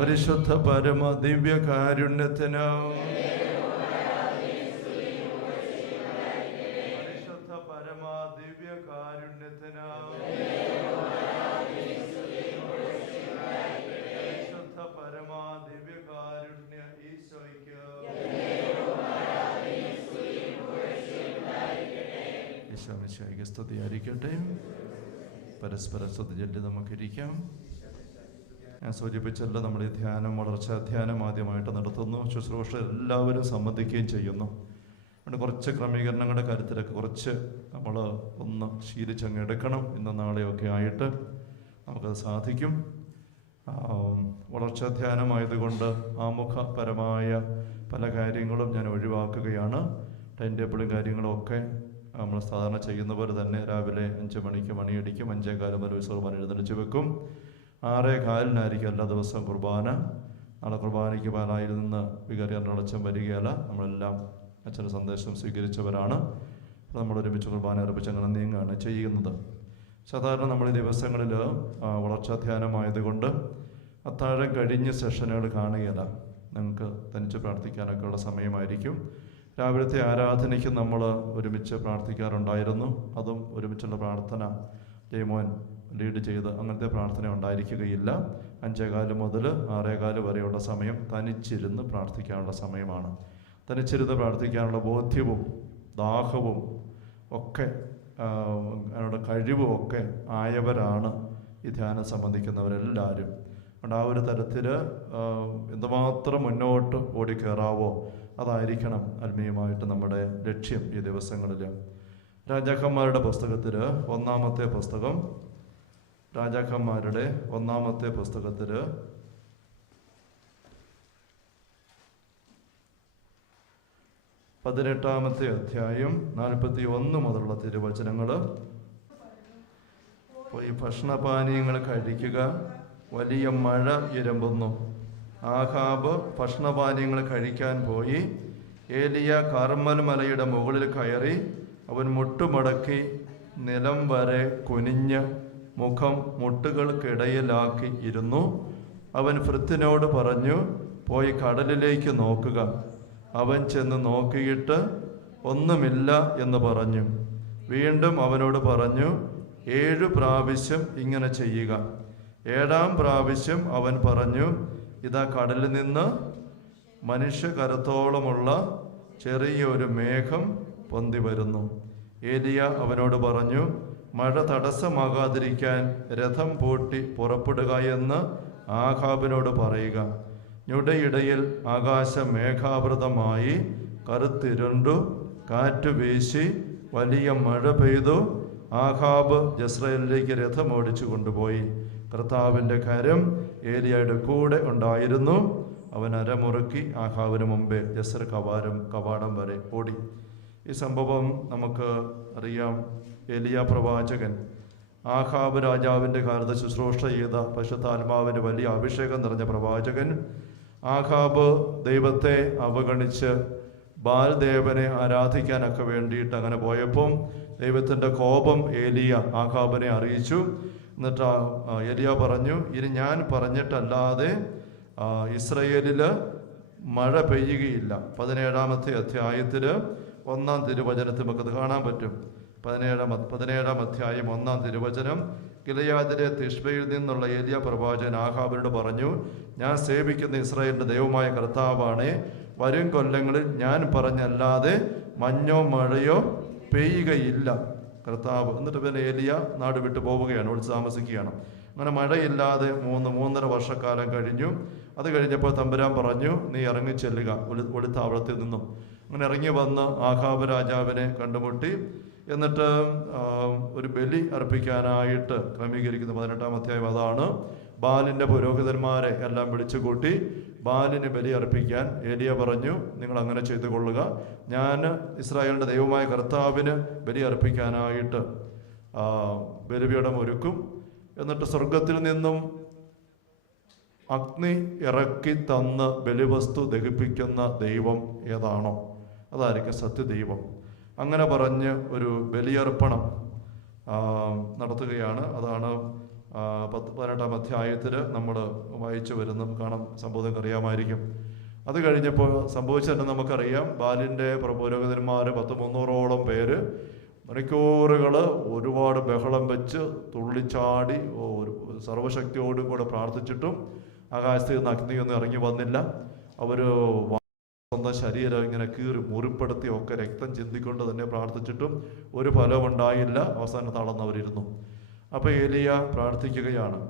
പരിശുദ്ധ പരമ ദിവ്യകാരുണ്യത്തിന് പരിശുദ്ധ പരമ ദിവ്യകാരുണ്യത്തിന് പരിശുദ്ധ പരമ ദിവ്യകാരുണ്യ ഈശോയ്ക്ക് ഈശോ മിശിഹായ്ക്ക് സ്തുതിയായിരിക്കട്ടെ. പരസ്പര സ്തുതി ചൊല്ലി നമുക്കിരിക്കാം. ഞാൻ സൂചിപ്പിച്ചല്ലോ, നമ്മൾ ഈ ധ്യാനം വളർച്ചാ ധ്യാനം ആദ്യമായിട്ട് നടത്തുന്നു. ശുശ്രൂഷ എല്ലാവരും സംബന്ധിക്കുകയും ചെയ്യുന്നു. അതുകൊണ്ട് കുറച്ച് ക്രമീകരണങ്ങളുടെ കാര്യത്തിലൊക്കെ കുറച്ച് നമ്മൾ ഒന്ന് ശീലിച്ചങ്ങ് എടുക്കണം. ഇന്ന് നാളെയൊക്കെ ആയിട്ട് നമുക്കത് സാധിക്കും. വളർച്ചാ ധ്യാനമായതുകൊണ്ട് ആമുഖപരമായ പല കാര്യങ്ങളും ഞാൻ ഒഴിവാക്കുകയാണ്. ടൈം ടേബിളും കാര്യങ്ങളും ഒക്കെ നമ്മൾ സാധാരണ ചെയ്യുന്ന പോലെ തന്നെ രാവിലെ 5 മണിക്ക് മണിയടിക്കും. 5:15 വരെ വിശ്രമം എഴുന്നള്ളിച്ച് വെക്കും. 6:15 എല്ലാ ദിവസവും കുർബാന. നാളെ കുർബാനയ്ക്ക് പാലായിൽ നിന്ന് വികാരി അച്ഛൻ വരികയല്ല. നമ്മളെല്ലാം അച്ഛൻ്റെ സന്ദേശം സ്വീകരിച്ചവരാണ്. നമ്മൾ ഒരുമിച്ച് കുർബാന അർപ്പിച്ച് അങ്ങനെ നീങ്ങുകയാണ് ചെയ്യുന്നത്. സാധാരണ നമ്മൾ ഈ ദിവസങ്ങളിൽ വളർച്ചാ ധ്യാനമായതുകൊണ്ട് അത്താഴം കഴിഞ്ഞ് സെഷനുകൾ കാണുകയില്ല. നിങ്ങൾക്ക് തനിച്ച് പ്രാർത്ഥിക്കാനൊക്കെ ഉള്ള സമയമായിരിക്കും. രാവിലത്തെ ആരാധനയ്ക്ക് നമ്മൾ ഒരുമിച്ച് പ്രാർത്ഥിക്കാറുണ്ടായിരുന്നു. അതും ഒരുമിച്ചുള്ള പ്രാർത്ഥന ജയമോൻ ലീഡ് ചെയ്ത് അങ്ങനത്തെ പ്രാർത്ഥന ഉണ്ടായിരിക്കുകയില്ല. 5:15 മുതൽ 6:15 വരെയുള്ള സമയം തനിച്ചിരുന്ന് പ്രാർത്ഥിക്കാനുള്ള സമയമാണ്. തനിച്ചിരുന്ന് പ്രാർത്ഥിക്കാനുള്ള ബോധ്യവും ദാഹവും ഒക്കെ അവരുടെ കഴിവും ഒക്കെ ആയവരാണ് ഈ ധ്യാനം സംബന്ധിക്കുന്നവരെല്ലാവരും. അതുകൊണ്ട് ആ ഒരു തരത്തിൽ എന്തുമാത്രം മുന്നോട്ട് ഓടിക്കയറാവോ അതായിരിക്കണം ആത്മീയമായിട്ട് നമ്മുടെ ലക്ഷ്യം ഈ ദിവസങ്ങളിൽ. രാജാക്കന്മാരുടെ പുസ്തകത്തിൽ 1-ാമത്തെ പുസ്തകം, രാജാക്കന്മാരുടെ 1-ാമത്തെ പുസ്തകത്തിൽ 18-ാമത്തെ അധ്യായം 41 മുതലുള്ള തിരുവചനങ്ങൾ. പോയി ഭക്ഷണപാനീയങ്ങൾ കഴിക്കുക, വലിയ മഴ ഇരമ്പുന്നു. ആഹാബ് ഭക്ഷണപാനീയങ്ങൾ കഴിക്കാൻ പോയി. ഏലിയ കർമ്മൽ മലയുടെ മുകളിൽ കയറി. അവൻ മുട്ടുമടക്കി നിലം വരെ കുനിഞ്ഞ് മുഖം മുട്ടുകൾക്കിടയിലാക്കി ഇരുന്നു. അവൻ ഭൃത്യനോട് പറഞ്ഞു, പോയി കടലിലേക്ക് നോക്കുക. അവൻ ചെന്ന് നോക്കിയിട്ട് ഒന്നുമില്ല എന്ന് പറഞ്ഞു. വീണ്ടും അവനോട് പറഞ്ഞു, 7 പ്രാവശ്യം ഇങ്ങനെ ചെയ്യുക. 7-ാം പ്രാവശ്യം അവൻ പറഞ്ഞു, ഇതാ കടലിൽ നിന്ന് മനുഷ്യകരത്തോളമുള്ള ചെറിയൊരു മേഘം പൊന്തി വരുന്നു. ഏലിയ അവനോട് പറഞ്ഞു, മഴ തടസ്സമാകാതിരിക്കാൻ രഥം പൂട്ടി പുറപ്പെടുക എന്ന് ആഹാബിനോട് പറയുക. ഞൊടിയിടയിൽ ആകാശം മേഘാവൃതമായി കറുത്തിരുണ്ടു. കാറ്റ് വീശി വലിയ മഴ പെയ്തു. ആഹാബ് ജസ്രയേലിലേക്ക് രഥം ഓടിച്ചു കൊണ്ടുപോയി. കർത്താവിൻ്റെ കരം ഏലിയയുടെ കൂടെ ഉണ്ടായിരുന്നു. അവൻ അരമുറുക്കി ആഹാബിന് മുമ്പേ ജസ്ര കവാടം വരെ ഓടി. ഈ സംഭവം നമുക്ക് അറിയാം. ഏലിയ പ്രവാചകൻ ആഹാബ് രാജാവിൻ്റെ കാലത്ത് ശുശ്രൂഷ ചെയ്ത പരിശുദ്ധാത്മാവിൻ്റെ വലിയ അഭിഷേകം നിറഞ്ഞ പ്രവാചകൻ. ആഹാബ് ദൈവത്തെ അവഗണിച്ച് ബാൽ ദേവനെ ആരാധിക്കാനൊക്കെ വേണ്ടിയിട്ട് അങ്ങനെ പോയപ്പം ദൈവത്തിൻ്റെ കോപം ഏലിയ ആഹാബിനെ അറിയിച്ചു. എന്നിട്ട് ഏലിയ പറഞ്ഞു, ഇനി ഞാൻ പറഞ്ഞിട്ടല്ലാതെ ഇസ്രയേലിൽ മഴ പെയ്യുകയില്ല. 17-ാമത്തെ അധ്യായത്തിൽ 1-ാം തിരുവചനത്തിൽ നമുക്കത് കാണാൻ പറ്റും. 17-ാം അധ്യായം 1-ാം തിരുവചനം. ഗിലെയാദിലെ തിഷ്ബയിൽ നിന്നുള്ള ഏലിയ പ്രവാചകൻ ആഹാബിനോട് പറഞ്ഞു, ഞാൻ സേവിക്കുന്ന ഇസ്രായേലിൻ്റെ ദൈവമായ കർത്താവാണ്. വരും കൊല്ലങ്ങളിൽ ഞാൻ പറഞ്ഞല്ലാതെ മഞ്ഞോ മഴയോ പെയ്യുകയില്ല കർത്താവ്. എന്നിട്ട് പിന്നെ ഏലിയ നാട് വിട്ടു പോവുകയാണ്, ഒളിച്ച് താമസിക്കുകയാണ്. അങ്ങനെ മഴയില്ലാതെ 3.5 വർഷക്കാലം കഴിഞ്ഞു. അത് കഴിഞ്ഞപ്പോൾ തമ്പുരാൻ പറഞ്ഞു, നീ ഇറങ്ങിച്ചെല്ലുക ഒളിത്താവളത്തിൽ നിന്നും. അങ്ങനെ ഇറങ്ങി വന്ന് ആഹാബ് രാജാവിനെ കണ്ടുമുട്ടി. എന്നിട്ട് ഒരു ബലി അർപ്പിക്കാനായിട്ട് ക്രമീകരിക്കുന്ന 18-ാം അധ്യായം അതാണ്. ബാലിൻ്റെ പുരോഹിതന്മാരെ എല്ലാം വിളിച്ചു കൂട്ടി ബാലിന് ബലി അർപ്പിക്കാൻ ഏലിയ പറഞ്ഞു, നിങ്ങൾ അങ്ങനെ ചെയ്തു കൊള്ളുക. ഞാൻ ഇസ്രായേലിൻ്റെ ദൈവമായ കർത്താവിന് ബലി അർപ്പിക്കാനായിട്ട് ബലിപീഠം ഒരുക്കും. എന്നിട്ട് സ്വർഗത്തിൽ നിന്നും അഗ്നി ഇറക്കി തന്ന് ബലിവസ്തു ദഹിപ്പിക്കുന്ന ദൈവം ഏതാണോ അതായിരിക്കും സത്യദൈവം. അങ്ങനെ പറഞ്ഞ് ഒരു ബലിയർപ്പണം നടത്തുകയാണ്. അതാണ് 18-ാം അധ്യായത്തിൽ നമ്മൾ വായിച്ചു വരുന്ന കാണാം. സംഭവം അറിയാമായിരിക്കും. അത് കഴിഞ്ഞപ്പോൾ സംഭവിച്ചതെന്ന് നമുക്കറിയാം. ബാലിൻ്റെ പുരോഹിതന്മാർ 300ഓളം പേര് മണിക്കൂറുകൾ ഒരുപാട് ബഹളം വെച്ച് തുള്ളിച്ചാടി ഒരു സർവശക്തിയോടും കൂടെ പ്രാർത്ഥിച്ചിട്ടും ആകാശത്തിൽ നിന്ന് അഗ്നിയൊന്നും ഇറങ്ങി വന്നില്ല. അവർ സ്വന്തം ശരീരം ഇങ്ങനെ കീറി മുറിപ്പെടുത്തി ഒക്കെ രക്തം ചിന്തിക്കൊണ്ട് തന്നെ പ്രാർത്ഥിച്ചിട്ടും ഒരു ഫലമുണ്ടായില്ല. അവസാനം തളർന്നവരിരുന്നു. അപ്പോൾ ഏലിയ പ്രാർത്ഥിക്കുകയാണ്.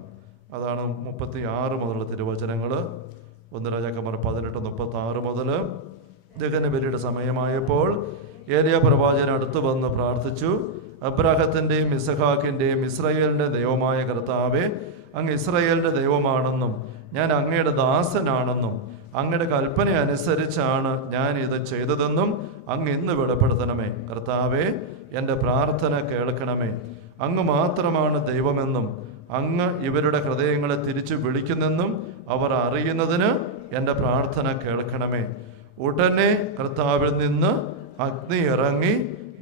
അതാണ് 36 മുതലുള്ള തിരുവചനങ്ങൾ. 1 രാജാക്കന്മാർ 18:36 മുതൽ. ദഹനബലിയുടെ സമയമായപ്പോൾ ഏലിയ പ്രവാചകൻ അടുത്ത് വന്ന് പ്രാർത്ഥിച്ചു. അബ്രാഹത്തിൻ്റെയും ഇസഹാക്കിൻ്റെയും ഇസ്രായേലിൻ്റെ ദൈവമായ കർത്താവേ, അങ്ങ് ഇസ്രായേലിൻ്റെ ദൈവമാണെന്നും ഞാൻ അങ്ങയുടെ ദാസനാണെന്നും അങ്ങയുടെ കൽപ്പന അനുസരിച്ചാണ് ഞാൻ ഇത് ചെയ്തതെന്നും അങ്ങ് ഇന്ന് വെളിപ്പെടുത്തണമേ. കർത്താവേ, എൻ്റെ പ്രാർത്ഥന കേൾക്കണമേ. അങ്ങ് മാത്രമാണ് ദൈവമെന്നും അങ്ങ് ഇവരുടെ ഹൃദയങ്ങളെ തിരിച്ചു വിളിക്കുന്നെന്നും അവർ അറിയുന്നതിന് എൻ്റെ പ്രാർത്ഥന കേൾക്കണമേ. ഉടനെ കർത്താവിൽ നിന്ന് അഗ്നി ഇറങ്ങി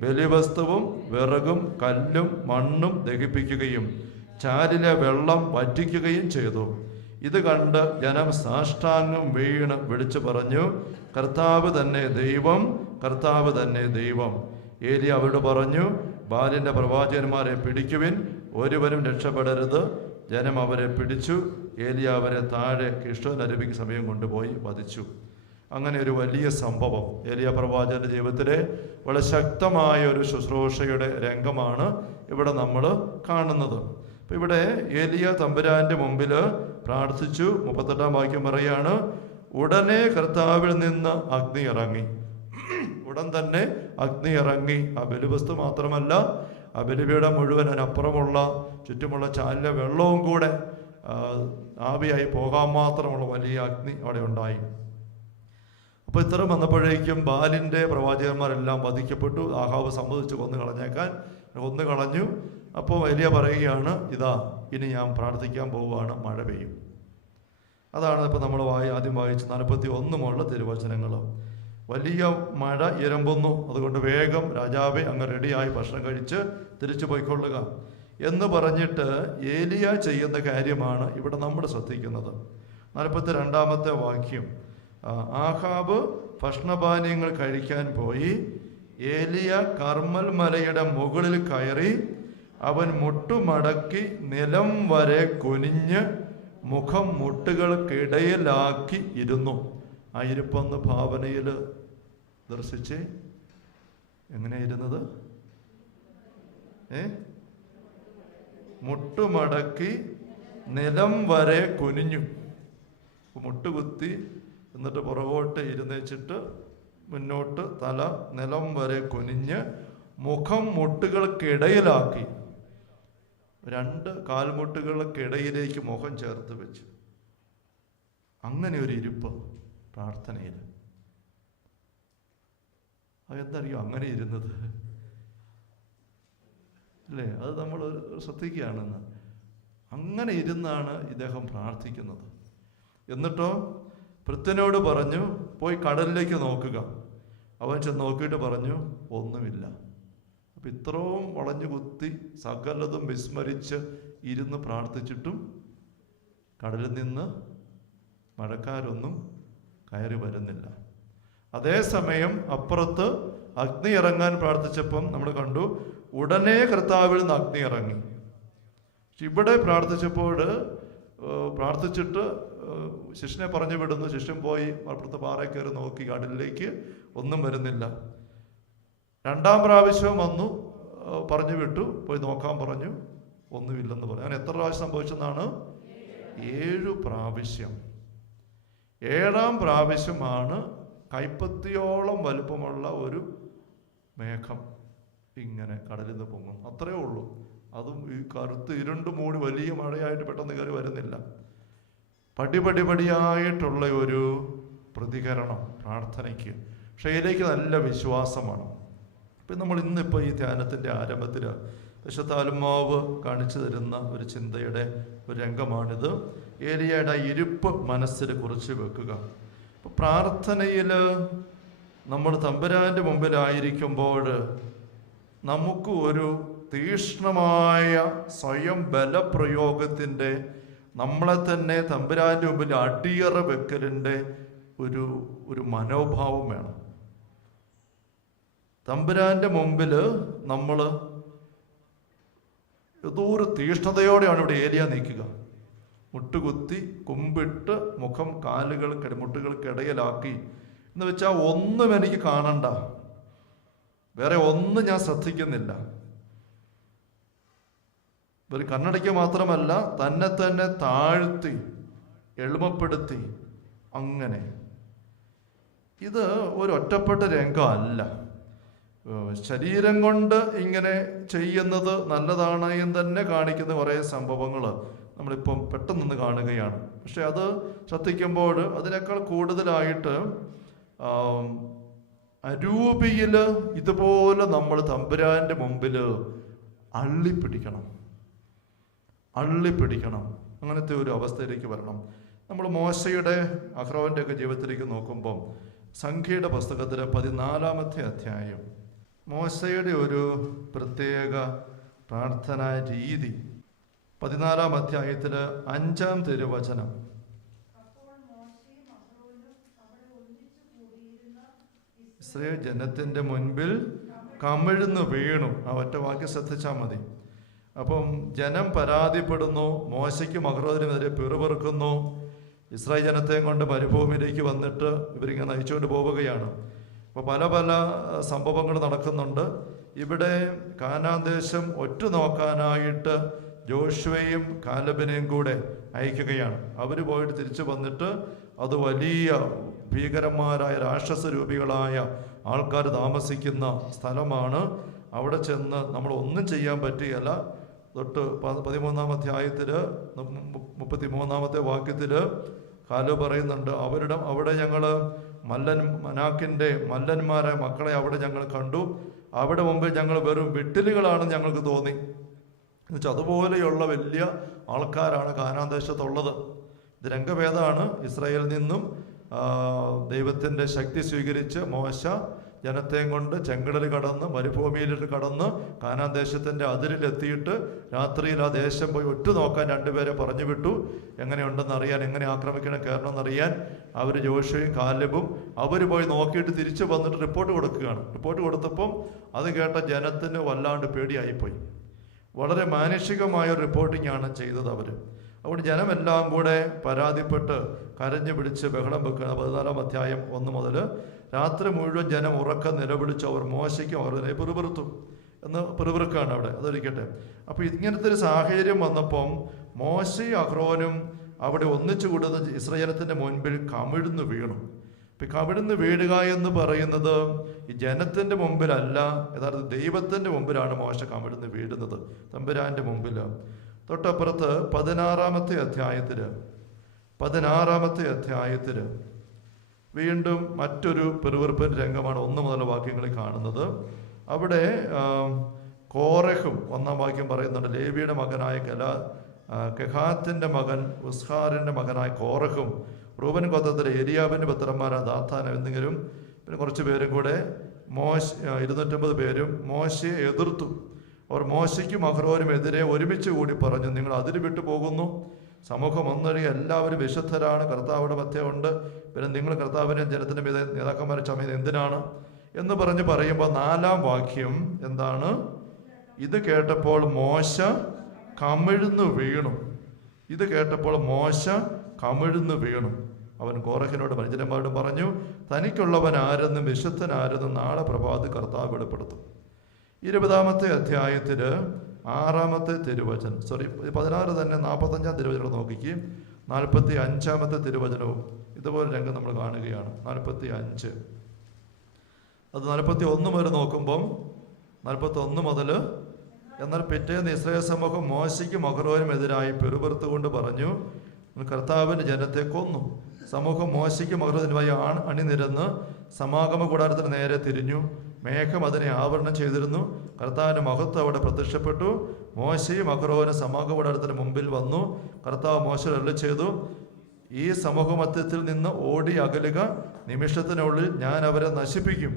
ബലിവസ്തുവും വിറകും കല്ലും മണ്ണും ദഹിപ്പിക്കുകയും ചാലിലെ വെള്ളം വറ്റിക്കുകയും ചെയ്തു. ഇത് കണ്ട് ജനം സാഷ്ടാംഗം വീണ് വിളിച്ചു പറഞ്ഞു, കർത്താവ് തന്നെ ദൈവം, കർത്താവ് തന്നെ ദൈവം. ഏലിയ അവരോട് പറഞ്ഞു, ബാലിൻ്റെ പ്രവാചകന്മാരെ പിടിക്കുവിൻ, ഒരുവനും രക്ഷപ്പെടരുത്. ജനം അവരെ പിടിച്ചു. ഏലിയ അവരെ താഴെ കിഷ്ഠോനരുവിക്ക് സമയം കൊണ്ടുപോയി വധിച്ചു. അങ്ങനെ ഒരു വലിയ സംഭവം ഏലിയ പ്രവാചകന്റെ ജീവിതത്തിലെ വളരെ ശക്തമായ ഒരു ശുശ്രൂഷയുടെ രംഗമാണ് ഇവിടെ നമ്മൾ കാണുന്നത്. അപ്പം ഇവിടെ ഏലിയ തമ്പുരാന്റെ മുമ്പിൽ പ്രാർത്ഥിച്ചു. 38-ാം വാക്യം പറയാണ്, ഉടനെ കർത്താവിൽ നിന്ന് അഗ്നി ഇറങ്ങി. ഉടൻ തന്നെ അഗ്നി ഇറങ്ങി. ആ ബലിവസ്തു മാത്രമല്ല, ആ ബലിപീഠം മുഴുവൻ അതിനപ്പുറമുള്ള ചുറ്റുമുള്ള ചാലിലെ വെള്ളവും കൂടെ ആവിയായി പോകാൻ മാത്രമുള്ള വലിയ അഗ്നി അവിടെ ഉണ്ടായി. അപ്പോൾ ഇത്ര വന്നപ്പോഴേക്കും ബാലിൻ്റെ പ്രവാചകന്മാരെല്ലാം വധിക്കപ്പെട്ടു. ആഹാബ് സമ്മതിച്ച് കൊന്നു കളഞ്ഞു. അപ്പോൾ ഏലിയ പറയുകയാണ്, ഇതാ ഇനി ഞാൻ പ്രാർത്ഥിക്കാൻ പോവുകയാണ്, മഴ പെയ്യും. അതാണ് ഇപ്പോൾ നമ്മൾ ആദ്യം വായിച്ച 41 തിരുവചനങ്ങൾ. വലിയ മഴ ഇരമ്പുന്നു. അതുകൊണ്ട് വേഗം രാജാവെ അങ്ങ് റെഡിയായി ഭക്ഷണം കഴിച്ച് തിരിച്ചു പോയിക്കൊള്ളുക എന്ന് പറഞ്ഞിട്ട് ഏലിയ ചെയ്യുന്ന കാര്യമാണ് ഇവിടെ നമ്മൾ ശ്രദ്ധിക്കുന്നത്. 42-ാമത്തെ വാക്യം, ആഹാബ് ഭക്ഷണപാനീയങ്ങൾ കഴിക്കാൻ പോയി. ഏലിയ കർമ്മൽ മലയുടെ മുകളിൽ കയറി അവൻ മുട്ടുമടക്കി നിലം വരെ കുനിഞ്ഞ് മുഖം മുട്ടുകൾക്കിടയിലാക്കി ഇരുന്നു. ആ ഇരിപ്പൊന്ന് ഭാവനയിൽ ദർശിച്ച് എങ്ങനെയാ ഇരുന്നത്? മുട്ടുമടക്കി നിലം വരെ കുനിഞ്ഞു. മുട്ടുകുത്തി എന്നിട്ട് പുറകോട്ട് ഇരുന്നേച്ചിട്ട് മുന്നോട്ട് തല നിലം വരെ കുനിഞ്ഞ് മുഖം മുട്ടുകൾക്കിടയിലാക്കി. 2 കാൽമുട്ടുകൾക്കിടയിലേക്ക് മുഖം ചേർത്ത് വെച്ചു. അങ്ങനെ ഒരു ഇരിപ്പ് പ്രാർത്ഥനയിൽ. അതെന്തറിയോ അങ്ങനെ ഇരുന്നത് അല്ലേ? അത് നമ്മൾ ശ്രദ്ധിക്കുകയാണെന്ന്. അങ്ങനെ ഇരുന്നാണ് ഇദ്ദേഹം പ്രാർത്ഥിക്കുന്നത്. എന്നിട്ടോ ഭൃത്യനോട് പറഞ്ഞു, പോയി കടലിലേക്ക് നോക്കുക. അവൻ ചെന്ന് നോക്കിയിട്ട് പറഞ്ഞു, ഒന്നുമില്ല. അപ്പം ഇത്രയും വളഞ്ഞു കുത്തി സകലതും വിസ്മരിച്ച് ഇരുന്ന് പ്രാർത്ഥിച്ചിട്ടും കടലിൽ നിന്ന് മഴക്കാരൊന്നും കയറി വരുന്നില്ല. അതേസമയം അപ്പുറത്ത് അഗ്നി ഇറങ്ങാൻ പ്രാർത്ഥിച്ചപ്പം നമ്മൾ കണ്ടു, ഉടനെ കർത്താവിൽ നിന്ന് അഗ്നി ഇറങ്ങി. ഇവിടെ പ്രാർത്ഥിച്ചിട്ട് ശിഷ്യനെ പറഞ്ഞു വിടുന്നു. ശിഷ്യൻ പോയി അപ്പുറത്ത് പാറയിൽ കയറി നോക്കി, കടലിലേക്ക് ഒന്നും വരുന്നില്ല. 2-ാം പ്രാവശ്യം വന്നു, പറഞ്ഞു വിട്ടു, പോയി നോക്കാൻ പറഞ്ഞു, ഒന്നുമില്ലെന്ന് പറഞ്ഞു. അങ്ങനെ എത്ര പ്രാവശ്യം സംഭവിച്ചെന്നാണ്? 7 പ്രാവശ്യം. 7-ാം പ്രാവശ്യമാണ് കൈപ്പത്തിയോളം വലുപ്പമുള്ള ഒരു മേഘം ഇങ്ങനെ കടലിൽ നിന്ന് പൊങ്ങും. അത്രയേ ഉള്ളൂ. അതും ഈ കറുത്ത് ഇരുണ്ട് മൂടി വലിയ മഴയായിട്ട് പെട്ടെന്ന് കയറി വരുന്നില്ല. പടിപടിയായിട്ടുള്ള ഒരു പ്രതികരണം പ്രാർത്ഥനയ്ക്ക്. പക്ഷേ ഇതിലേക്ക് നല്ല വിശ്വാസമാണ്. ഇപ്പം നമ്മൾ ഇന്നിപ്പോൾ ഈ ധ്യാനത്തിൻ്റെ ആരംഭത്തിൽ വിശുദ്ധാത്മാവ് കാണിച്ചു തരുന്ന ഒരു ചിന്തയുടെ ഒരു രംഗമാണിത്. ഏലിയയുടെ ഇരിപ്പ് മനസ്സിൽ കുറിച്ച് വെക്കുക. അപ്പോൾ പ്രാർത്ഥനയിൽ നമ്മൾ തമ്പുരാൻ്റെ മുമ്പിലായിരിക്കുമ്പോൾ നമുക്ക് ഒരു തീക്ഷ്ണമായ സ്വയം ബലപ്രയോഗത്തിൻ്റെ, നമ്മളെ തന്നെ തമ്പുരാൻ്റെ മുമ്പിൽ അടിയറ വെക്കലിൻ്റെ ഒരു മനോഭാവം വേണം. തമ്പുരാൻ്റെ മുമ്പിൽ നമ്മൾ ഏതോ ഒരു തീഷ്ണതയോടെയാണ് ഇവിടെ ഏലിയ നിൽക്കുക. മുട്ടുകുത്തി കുമ്പിട്ട് മുഖം മുട്ടുകൾക്കിടയിലാക്കി എന്ന് വെച്ചാൽ ഒന്നും എനിക്ക് കാണണ്ട, വേറെ ഒന്നും ഞാൻ ശ്രദ്ധിക്കുന്നില്ല. ഒരു കണ്ണടയ്ക്ക് മാത്രമല്ല, തന്നെ താഴ്ത്തി എളിമപ്പെടുത്തി. അങ്ങനെ ഇത് ഒരു ഒറ്റപ്പെട്ട രംഗമല്ല. ശരീരം കൊണ്ട് ഇങ്ങനെ ചെയ്യുന്നത് നല്ലതാണ് എന്ന് തന്നെ കാണിക്കുന്ന കുറേ സംഭവങ്ങൾ നമ്മളിപ്പം പെട്ടെന്ന് കാണുകയാണ്. പക്ഷെ അത് ശ്രദ്ധിക്കുമ്പോൾ അതിനേക്കാൾ കൂടുതലായിട്ട് അരൂപിയിൽ ഇതുപോലെ നമ്മൾ തമ്പുരാൻ്റെ മുമ്പിൽ അള്ളിപ്പിടിക്കണം. അങ്ങനത്തെ ഒരു അവസ്ഥയിലേക്ക് വരണം. നമ്മൾ മോശയുടെ അഹ്റോന്റെ ഒക്കെ ജീവിതത്തിലേക്ക് നോക്കുമ്പം സംഖ്യയുടെ പുസ്തകത്തിലെ 14-ാമത്തെ അധ്യായം, മോശയുടെ ഒരു പ്രത്യേക പ്രാർത്ഥനാ രീതി. 14-ാം അധ്യായത്തില് 5-ാം തിരുവചനം. ഇസ്രായേൽ ജനത്തിന്റെ മുൻപിൽ കമിഴ്ന്നു വീണു. ആ ഒറ്റ വാക്യം ശ്രദ്ധിച്ചാൽ മതി. അപ്പം ജനം പരാതിപ്പെടുന്നു, മോശയ്ക്കും അഹ്റോനെതിരെ പിറുപിറുക്കുന്നു. ഇസ്രായേൽ ജനത്തെയും കൊണ്ട് മരുഭൂമിയിലേക്ക് വന്നിട്ട് ഇവരിങ്ങനെ നയിച്ചുകൊണ്ട് പോവുകയാണ്. അപ്പോൾ പല സംഭവങ്ങൾ നടക്കുന്നുണ്ട്. ഇവിടെ കാനാൻ ദേശം ഒറ്റുനോക്കാനായിട്ട് ജോഷുവയും കാലബിനെയും കൂടെ അയക്കുകയാണ്. അവർ പോയിട്ട് തിരിച്ചു വന്നിട്ട് അത് വലിയ ഭീകരന്മാരായ രാക്ഷസ രൂപികളായ ആൾക്കാർ താമസിക്കുന്ന സ്ഥലമാണ്. അവിടെ ചെന്ന് നമ്മൾ ഒന്നും ചെയ്യാൻ പറ്റുകയില്ല. തൊട്ട് 13-ാം അധ്യായത്തിൽ 33-ാമത്തെ വാക്യത്തിൽ കാലു പറയുന്നുണ്ട്, അവിടെ ഞങ്ങൾ മനാക്കിൻ്റെ മല്ലന്മാരെ മക്കളെ അവിടെ ഞങ്ങൾ കണ്ടു. അവിടെ മുമ്പിൽ ഞങ്ങൾ വെറും വിട്ടിലുകളാണെന്ന് ഞങ്ങൾക്ക് തോന്നി. എന്നുവെച്ചാൽ അതുപോലെയുള്ള വലിയ ആൾക്കാരാണ് കാനാൻ ദേശത്തുള്ളത്. ഇത് രംഗഭേദമാണ്. ഇസ്രായേലിൽ നിന്നും ദൈവത്തിൻ്റെ ശക്തി സ്വീകരിച്ച് മോശ ജനത്തെയും കൊണ്ട് ചെങ്കടൽ കടന്ന് മരുഭൂമിയിലിട്ട് കടന്ന് കാനാൻ ദേശത്തിൻ്റെ അതിരിലെത്തിയിട്ട് രാത്രിയിൽ ആ ദേശം പോയി ഒറ്റുനോക്കാൻ 2 പേരെ പറഞ്ഞു വിട്ടു. എങ്ങനെയുണ്ടെന്ന് അറിയാൻ, എങ്ങനെ ആക്രമിക്കണം കയറണമെന്നറിയാൻ അവർ ജോഷുവയും കാലെബും അവർ പോയി നോക്കിയിട്ട് തിരിച്ചു വന്നിട്ട് റിപ്പോർട്ട് കൊടുക്കുകയാണ്. റിപ്പോർട്ട് കൊടുത്തപ്പം അത് കേട്ട ജനത്തിന് വല്ലാണ്ട് പേടിയായിപ്പോയി. വളരെ മാനുഷികമായ റിപ്പോർട്ടിംഗ് ആണ് ചെയ്തത് അവർ. അതുകൊണ്ട് ജനമെല്ലാം കൂടെ പരാതിപ്പെട്ട് കരഞ്ഞു പിടിച്ച് ബഹളം വെക്കുകയാണ്. 14-ാം അധ്യായം 1 മുതൽ. രാത്രി മുഴുവൻ ജനം ഉറക്കം നിലവിളിച്ചു അവർ മോശയ്ക്കും അവരെ പിറുപിറുക്കാണ് അവിടെ. അതൊരിക്കട്ടെ. അപ്പോൾ ഇങ്ങനത്തെ ഒരു സാഹചര്യം വന്നപ്പം മോശയും അഹ്റോനും അവിടെ ഒന്നിച്ചു കൂടുന്ന ഇസ്രായേലത്തിൻ്റെ മുൻപിൽ കമിഴ്ന്നു വീണു. ഇപ്പം കമിഴ്ന്നു വീഴുക എന്ന് പറയുന്നത് ഈ ജനത്തിൻ്റെ മുമ്പിലല്ല, യഥാർത്ഥ ദൈവത്തിൻ്റെ മുമ്പിലാണ് മോശ കമിഴ്ന്നു വീഴുന്നത്, തമ്പുരാൻ്റെ മുമ്പിൽ. തൊട്ടപ്പുറത്ത് 16-ാമത്തെ അധ്യായത്തിൽ വീണ്ടും മറ്റൊരു പെറുവിറുപ്പിൻ്റെ രംഗമാണ് 1 മുതൽ വാക്യങ്ങളിൽ കാണുന്നത്. അവിടെ കോറഹും 1-ാം വാക്യം പറയുന്നുണ്ട്, ലേവിയുടെ മകനായ കെഹാത്തിൻ്റെ മകൻ ഉസ്ഹാറിൻ്റെ മകനായ കോറഹും റൂബൻ ഗോത്രത്തിലെ എലിയാബിൻ്റെ പുത്രന്മാരായ ദാഥാനും എന്നിവരും പിന്നെ കുറച്ച് പേരും കൂടെ 250 പേരും മോശയെ എതിർത്തു. അവർ മോശയ്ക്കും അഹ്റോനും എതിരെ ഒരുമിച്ച് കൂടി പറഞ്ഞു, നിങ്ങൾ അതിര് വിട്ടു പോകുന്നു. സമൂഹം ഒന്നൊഴി എല്ലാവരും വിശുദ്ധരാണ്, കർത്താവിടെ മധ്യമുണ്ട്. പിന്നെ നിങ്ങൾ കർത്താവിനെ ജനത്തിൻ്റെ മീതെ നേതാക്കന്മാരെ ചമയത് എന്തിനാണ് എന്ന് പറയുമ്പോൾ 4-ാം വാക്യം എന്താണ്? ഇത് കേട്ടപ്പോൾ മോശ കമിഴ്ന്നു വീണു. അവൻ കോറഹിനോട് പരിചയന്മാരോടും പറഞ്ഞു, തനിക്കുള്ളവൻ ആരെന്നും വിശുദ്ധൻ ആരെന്നും നാളെ പ്രഭാതത്തിൽ കർത്താവ് വെളിപ്പെടുത്തും. 20-ാമത്തെ അധ്യായത്തിൽ 6-ാമത്തെ തിരുവചനം, 16 തന്നെ 45-ാം തിരുവചനം നോക്കിക്ക്. 45-ാമത്തെ തിരുവചനവും ഇതുപോലെ രംഗം നമ്മൾ കാണുകയാണ്. 45 അത് 41 വരെ നോക്കുമ്പം 41 മുതൽ, എന്നാൽ പിറ്റേന്ന് ഇസ്രായേൽ സമൂഹം മോശയ്ക്കും അഹ്റോനും എതിരായി പിറുപിറുത്തുകൊണ്ട് പറഞ്ഞു, കർത്താവിൻ്റെ ജനത്തെ കൊന്നു. സമൂഹം മോശയ്ക്കും അഹ്റോനുമായി അണിനിരന്ന് സമാഗമ കൂടാരത്തിന് നേരെ തിരിഞ്ഞു. മേഘം അതിനെ ആവരണം ചെയ്തിരുന്നു. കർത്താവിൻ്റെ മഹത്വം അവിടെ പ്രത്യക്ഷപ്പെട്ടു. മോശയും അഹ്റോനും സമാഗമ കൂടാരത്തിന് മുമ്പിൽ വന്നു. കർത്താവ് മോശയോട് അരുളിച്ചെയ്തു, ഈ സമൂഹമധ്യത്തിൽ നിന്ന് ഓടി അകലുക, നിമിഷത്തിനുള്ളിൽ ഞാൻ അവരെ നശിപ്പിക്കും.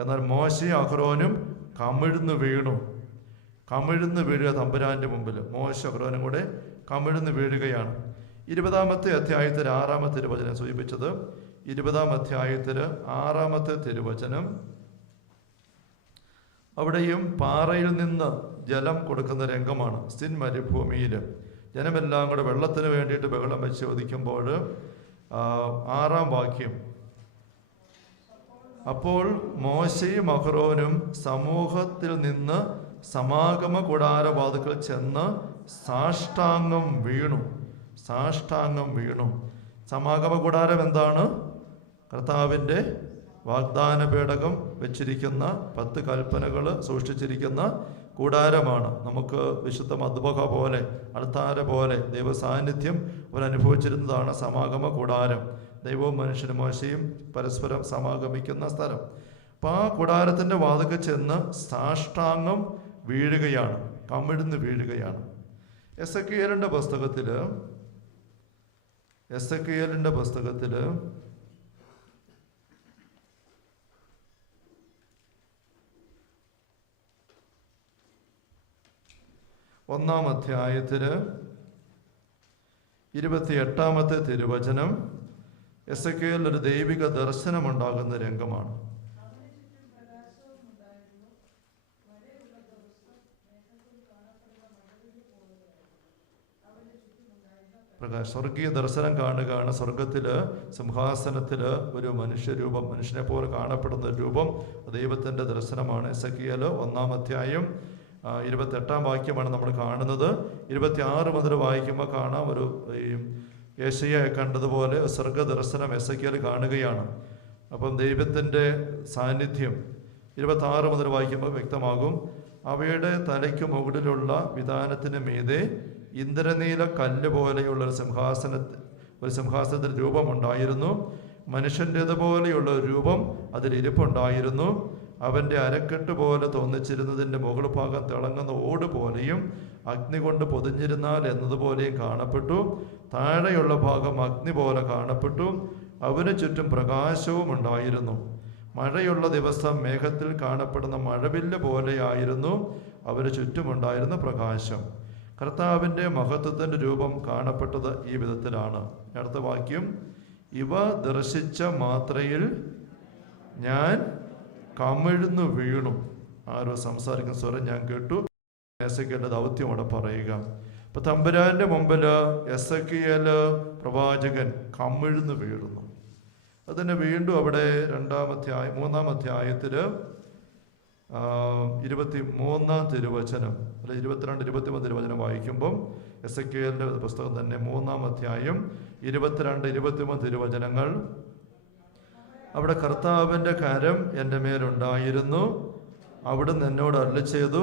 എന്നാൽ മോശയും അഹ്റോനും കമിഴ്ന്നു വീണു. കമിഴ്ന്ന് വീഴുക തമ്പുരാൻ്റെ മുമ്പിൽ. മോശ അഹ്റോനും കൂടെ കമിഴ്ന്ന് വീഴുകയാണ്. 20-ാമത്തെ അധ്യായത്തിൽ 6-ാമത്തെ തിരുവചനം സൂചിപ്പിച്ചത്. 20-ാം അധ്യായത്തിൽ 6-ാമത്തെ തിരുവചനം, അവിടെയും പാറയിൽ നിന്ന് ജലം കൊടുക്കുന്ന രംഗമാണ്. സിൻ മരുഭൂമിയിൽ ജനമെല്ലാം കൂടെ വെള്ളത്തിന് വേണ്ടിയിട്ട് ബഹളം വെച്ച് ചോദിക്കുമ്പോൾ 6-ാം വാക്യം, അപ്പോൾ മോശയും അഹ്റോനും സമൂഹത്തിൽ നിന്ന് സമാഗമ കൂടാരവാതിൽക്കൽ ചെന്ന് സാഷ്ടാംഗം വീണു. സമാഗമ കൂടാരം എന്താണ്? കർത്താവിൻ്റെ വാഗ്ദാന പേടകം വെച്ചിരിക്കുന്ന 10 കൽപ്പനകൾ സൂക്ഷിച്ചിരിക്കുന്ന കൂടാരമാണ്. നമുക്ക് വിശുദ്ധ മദ്ബഹ പോലെ, അൾത്താര പോലെ ദൈവസാന്നിധ്യം അവരനുഭവിച്ചിരുന്നതാണ് സമാഗമ കൂടാരം. ദൈവവും മനുഷ്യനും മോശയും പരസ്പരം സമാഗമിക്കുന്ന സ്ഥലം. അപ്പോൾ ആ കൂടാരത്തിൻ്റെ വാതിൽക്കൽ ചെന്ന് സാഷ്ടാംഗം വീഴുകയാണ്, കമിഴ്ന്ന് വീഴുകയാണ്. എസെക്കിയേലിൻ്റെ പുസ്തകത്തിൽ 1-ാം അധ്യായത്തിൽ 28-ാമത്തെ തിരുവചനം, എസെക്കിയേൽ ഒരു ദൈവിക ദർശനമുണ്ടാകുന്ന രംഗമാണ്. സ്വർഗീയ ദർശനം കാണുകയാണ്. സ്വർഗത്തിൽ സിംഹാസനത്തിൽ ഒരു മനുഷ്യരൂപം, മനുഷ്യനെ പോലെ കാണപ്പെടുന്ന രൂപം, ദൈവത്തിൻ്റെ ദർശനമാണ്. എസെക്കിയേൽ 1-ാം അധ്യായം 28-ാം വാക്യമാണ് നമ്മൾ കാണുന്നത്. 26 മുതൽ വായിക്കുമ്പോൾ കാണാം, ഒരു യേശയ്യയെ കണ്ടതുപോലെ സ്വർഗ ദർശനം എസെക്കിയേൽ കാണുകയാണ്. അപ്പം ദൈവത്തിൻ്റെ സാന്നിധ്യം 26 മുതൽ വായിക്കുമ്പോൾ വ്യക്തമാകും. അവയുടെ തലയ്ക്ക് മുകളിലുള്ള വിധാനത്തിന് മീതെ ഇന്ദ്രനീല കല്ല് പോലെയുള്ള ഒരു സിംഹാസനത്തിന് രൂപമുണ്ടായിരുന്നു. മനുഷ്യൻ്റേതുപോലെയുള്ള ഒരു രൂപം അതിൽ ഇരിപ്പുണ്ടായിരുന്നു. അവൻ്റെ അരക്കെട്ട് പോലെ തോന്നിച്ചിരുന്നതിൻ്റെ മുകൾ ഭാഗം തിളങ്ങുന്ന ഓട് പോലെയും അഗ്നി കൊണ്ട് പൊതിഞ്ഞിരുന്നാൽ എന്നതുപോലെയും കാണപ്പെട്ടു. താഴെയുള്ള ഭാഗം അഗ്നി പോലെ കാണപ്പെട്ടു. അവന് ചുറ്റും പ്രകാശവും ഉണ്ടായിരുന്നു. മഴയുള്ള ദിവസം മേഘത്തിൽ കാണപ്പെടുന്ന മഴവില്ല് പോലെയായിരുന്നു അവന് ചുറ്റുമുണ്ടായിരുന്ന പ്രകാശം. കർത്താവിൻ്റെ മഹത്വത്തിൻ്റെ രൂപം കാണപ്പെട്ടത് ഈ വിധത്തിലാണ്. അടുത്ത വാക്യം, ഇവ ദർശിച്ച മാത്രയിൽ ഞാൻ കമിഴ്ന്നു വീണു. ആരോ സംസാരിക്കുന്ന സ്വരം ഞാൻ കേട്ടു. എസെക്കിയേലിന്റെ ദൗത്യം അവിടെ പറയുക. അപ്പൊ തമ്പുരാന്റെ മുമ്പിൽ എസെക്കിയേൽ പ്രവാചകൻ കമിഴ്ന്നു വീഴുന്നു. അതിനെ വീണ്ടും അവിടെ 3-ാം അധ്യായത്തില് 23-ാം തിരുവചനം, അല്ലെ 22-23 തിരുവചനം വായിക്കുമ്പം എസെക്കിയേലിന്റെ പുസ്തകം തന്നെ 3-ാം അധ്യായം 22-23 തിരുവചനങ്ങൾ, അവിടെ കർത്താവിൻ്റെ കരം എൻ്റെ മേലുണ്ടായിരുന്നു. അവിടുന്ന് എന്നോട് അരുളി ചെയ്തു,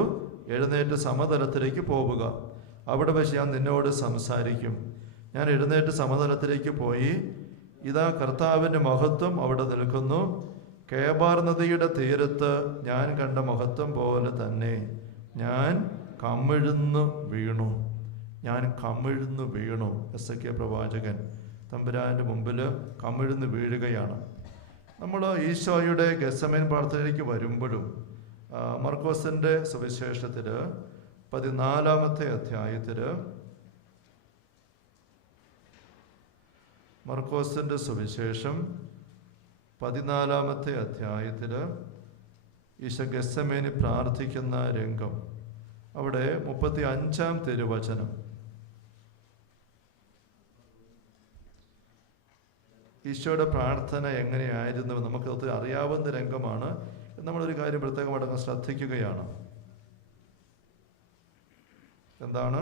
എഴുന്നേറ്റ് സമതലത്തിലേക്ക് പോവുക, അവിടെ വെച്ച് ഞാൻ നിന്നോട് സംസാരിക്കും. ഞാൻ എഴുന്നേറ്റ് സമതലത്തിലേക്ക് പോയി. ഇതാ കർത്താവിൻ്റെ മഹത്വം അവിടെ നിൽക്കുന്നു. കേബാർ നദിയുടെ തീരത്ത് ഞാൻ കണ്ട മഹത്വം പോലെ തന്നെ ഞാൻ കമിഴ്ന്നു വീണു. എസെക്കിയേൽ പ്രവാചകൻ തമ്പുരാൻ്റെ മുമ്പിൽ കമിഴ്ന്നു വീഴുകയാണ്. നമ്മൾ ഈശോയുടെ ഗെത്സമേൻ പ്രാർത്ഥനയിലേക്ക് വരുമ്പോഴും മർക്കോസിൻ്റെ സുവിശേഷത്തിൽ 14-ാമത്തെ അധ്യായത്തിൽ, മർക്കോസിൻ്റെ സുവിശേഷം 14-ാമത്തെ അധ്യായത്തിൽ ഈശോ ഗെത്സമേനി പ്രാർത്ഥിക്കുന്ന രംഗം, അവിടെ 35-ാം തിരുവചനം, ഈശോയുടെ പ്രാർത്ഥന എങ്ങനെയായിരുന്നു നമുക്ക് ഒത്തിരി അറിയാവുന്ന രംഗമാണ്. നമ്മളൊരു കാര്യം പ്രത്യേകമായിട്ട് ശ്രദ്ധിക്കുകയാണ്. എന്താണ്?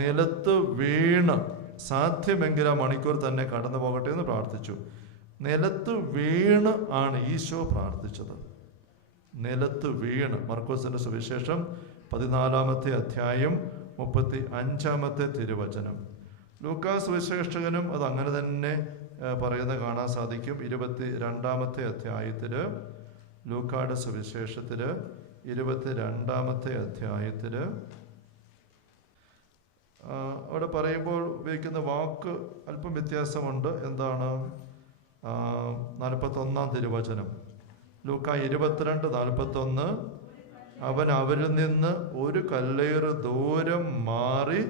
നിലത്ത് വീണ് സാധ്യമെങ്കിൽ ആ മണിക്കൂർ തന്നെ കടന്നു പോകട്ടെ എന്ന് പ്രാർത്ഥിച്ചു. നിലത്ത് വീണ് ആണ് ഈശോ പ്രാർത്ഥിച്ചത്. നിലത്ത് വീണ്. മർക്കോസിന്റെ സുവിശേഷം 14-ാമത്തെ അധ്യായം 35-ാമത്തെ തിരുവചനം. ലൂക്കാസ് സുവിശേഷകനും അത് അങ്ങനെ തന്നെ പറയുന്നത് കാണാൻ സാധിക്കും. 22-ാമത്തെ അധ്യായത്തിൽ, ലൂക്കായുടെ സുവിശേഷത്തിൽ 22-ാമത്തെ അധ്യായത്തിൽ അവിടെ പറയുമ്പോൾ ഉപയോഗിക്കുന്ന വാക്ക് അല്പം വ്യത്യാസമുണ്ട്. എന്താണ്? 41-ാം തിരുവചനം. ലൂക്കാ 22:41. അവൻ അവരിൽ നിന്ന് ഒരു കല്ലേറ് ദൂരം മാറി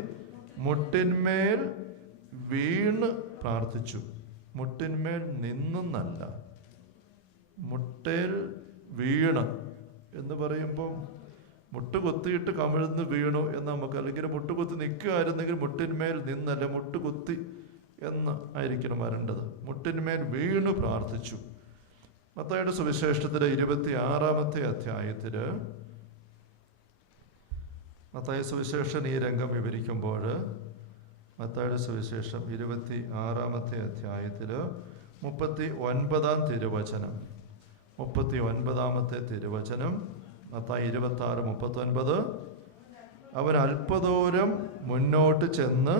മുട്ടിന്മേൽ വീണ് പ്രാർത്ഥിച്ചു. മുട്ടിന്മേൽ നിന്നല്ല, മുട്ടേൽ വീണ് എന്ന് പറയുമ്പം മുട്ടുകുത്തിയിട്ട് കമിഴ്ന്ന് വീണു എന്ന് നമുക്ക്, അല്ലെങ്കിൽ മുട്ടുകുത്തി നിൽക്കുകയായിരുന്നെങ്കിൽ മുട്ടിന്മേൽ നിന്നല്ല, മുട്ടുകുത്തി എന്ന് ആയിരിക്കണം വരേണ്ടത്. മുട്ടിന്മേൽ വീണു പ്രാർത്ഥിച്ചു. മത്തായിയുടെ സുവിശേഷത്തിലെ 26-ാമത്തെ അധ്യായത്തില് മത്തായി സുവിശേഷൻ ഈ രംഗം വിവരിക്കുമ്പോൾ മത്തായിയുടെ സുവിശേഷം 26-ാമത്തെ അധ്യായത്തില് 39-ാം തിരുവചനം, 39-ാമത്തെ തിരുവചനം, മത്തായി 26:39. അവൻ അല്പദൂരം മുന്നോട്ട് ചെന്ന്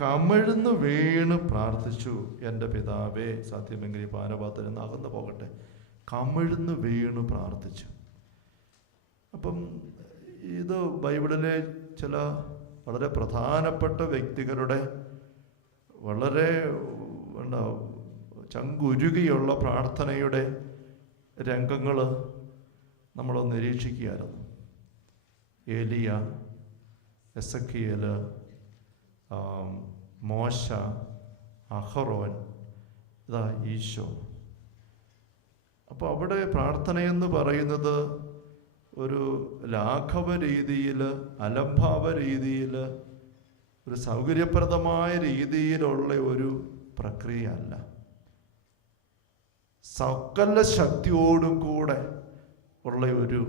കമിഴ്ന്ന് വീണ് പ്രാർത്ഥിച്ചു, എൻ്റെ പിതാവേ, സാധ്യമെങ്കിൽ ഈ പാനപാത്രത്തിൽ നിന്ന് അകന്നു പോകട്ടെ. കമിഴ്ന്ന് വീണ് പ്രാർത്ഥിച്ചു. അപ്പം ഇത് ബൈബിളിലെ ചില വളരെ പ്രധാനപ്പെട്ട വ്യക്തികളുടെ വളരെ ചങ്കുരുകിയുള്ള പ്രാർത്ഥനയുടെ രംഗങ്ങൾ നമ്മളൊന്ന് നിരീക്ഷിക്കുകയായിരുന്നു. ഏലിയ, എസക്കിയേൽ, മോശ, അഹറോൻ, ഇതാ ഈശോ. അപ്പോൾ അവിടെ പ്രാർത്ഥനയെന്ന് പറയുന്നത് ഒരു ലാഘവ രീതിയിൽ, അലംഭാവ രീതിയിൽ, ഒരു സൗകര്യപ്രദമായ രീതിയിലുള്ള ഒരു പ്രക്രിയ അല്ല. സകല ശക്തിയോടും കൂടെ ഉള്ള ഒരു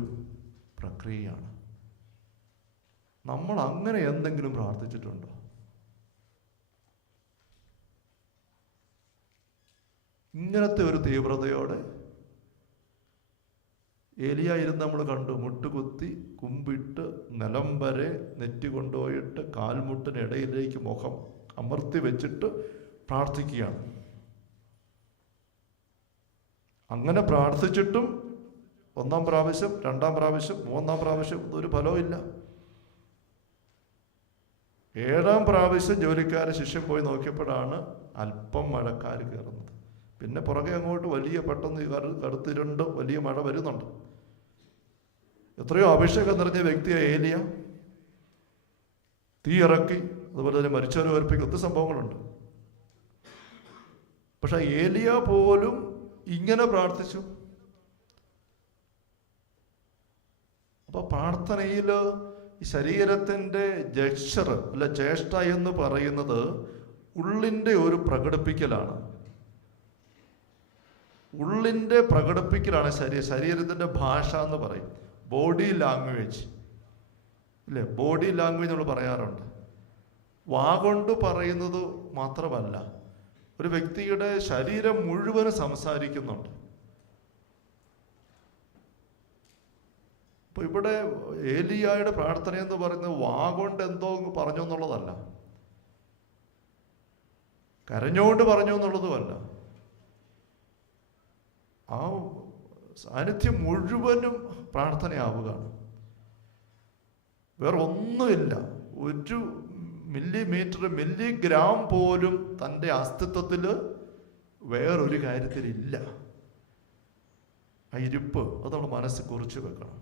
പ്രക്രിയയാണ്. നമ്മൾ അങ്ങനെ എന്തെങ്കിലും പ്രാർത്ഥിച്ചിട്ടുണ്ടോ? ഇങ്ങനത്തെ ഒരു തീവ്രതയോടെ ഏലിയ ഇരുന്ന് നമ്മൾ കണ്ടു. മുട്ടുകുത്തി കുമ്പിട്ട് നിലം വരെ നെറ്റി കൊണ്ടുപോയിട്ട് കാൽമുട്ടിനിടയിലേക്ക് മുഖം അമർത്തി വെച്ചിട്ട് പ്രാർത്ഥിക്കുകയാണ്. അങ്ങനെ പ്രാർത്ഥിച്ചിട്ടും 1-ാം പ്രാവശ്യം, 2-ാം പ്രാവശ്യം, 3-ാം പ്രാവശ്യം ഒരു ഫലവും ഇല്ല. 7-ാം പ്രാവശ്യം ജോലിക്കാരെ ശിഷ്യൻ പോയി നോക്കിയപ്പോഴാണ് അല്പം മഴക്കാർ കയറുന്നത്. പിന്നെ പുറകെ അങ്ങോട്ട് വലിയ പെട്ടെന്ന് കടുത്തിരുണ്ട് വലിയ മഴ വരുന്നുണ്ട്. എത്രയോ അഭിഷേകം നിറഞ്ഞ വ്യക്തിയായ ഏലിയ തീ ഇറക്കി, അതുപോലെ തന്നെ മരിച്ചവരെ ഉയർപ്പിക്കുക, ഒത്തിരി സംഭവങ്ങളുണ്ട്. പക്ഷെ ഏലിയ പോലും ഇങ്ങനെ പ്രാർത്ഥിച്ചു. അപ്പൊ പ്രാർത്ഥനയിൽ ഈ ശരീരത്തിന്റെ ജക്ഷർ അല്ല ചേഷ്ട എന്ന് പറയുന്നത് ഉള്ളിൻ്റെ ഒരു പ്രകടിപ്പിക്കലാണ്. ഉള്ളിൻ്റെ പ്രകടിപ്പിക്കലാണ് ശരീരത്തിൻ്റെ ഭാഷ എന്ന് പറയും. ബോഡി ലാംഗ്വേജ് ഇല്ലേ? ബോഡി ലാംഗ്വേജ് നമ്മൾ പറയാറുണ്ട്. വാ കൊണ്ട് പറയുന്നത് മാത്രമല്ല, ഒരു വ്യക്തിയുടെ ശരീരം മുഴുവനും സംസാരിക്കുന്നുണ്ട്. അപ്പൊ ഇവിടെ ഏലിയായുടെ പ്രാർത്ഥന എന്ന് പറയുന്നത് വാ കൊണ്ട് എന്തോ പറഞ്ഞു എന്നുള്ളതല്ല, കരഞ്ഞുകൊണ്ട് പറഞ്ഞു എന്നുള്ളതുമല്ല. ആ സാന്നിധ്യം മുഴുവനും പ്രാർത്ഥനയാവുകയാണ്. വേറെ ഒന്നുമില്ല. ഒരു മില്ലിമീറ്റർ, മില്ലിഗ്രാം പോലും തൻ്റെ അസ്തിത്വത്തിൽ വേറൊരു കാര്യത്തിലില്ല. ആ ഇരിപ്പ് അത് നമ്മൾ മനസ്സിൽ കുറിച്ച് വെക്കണം.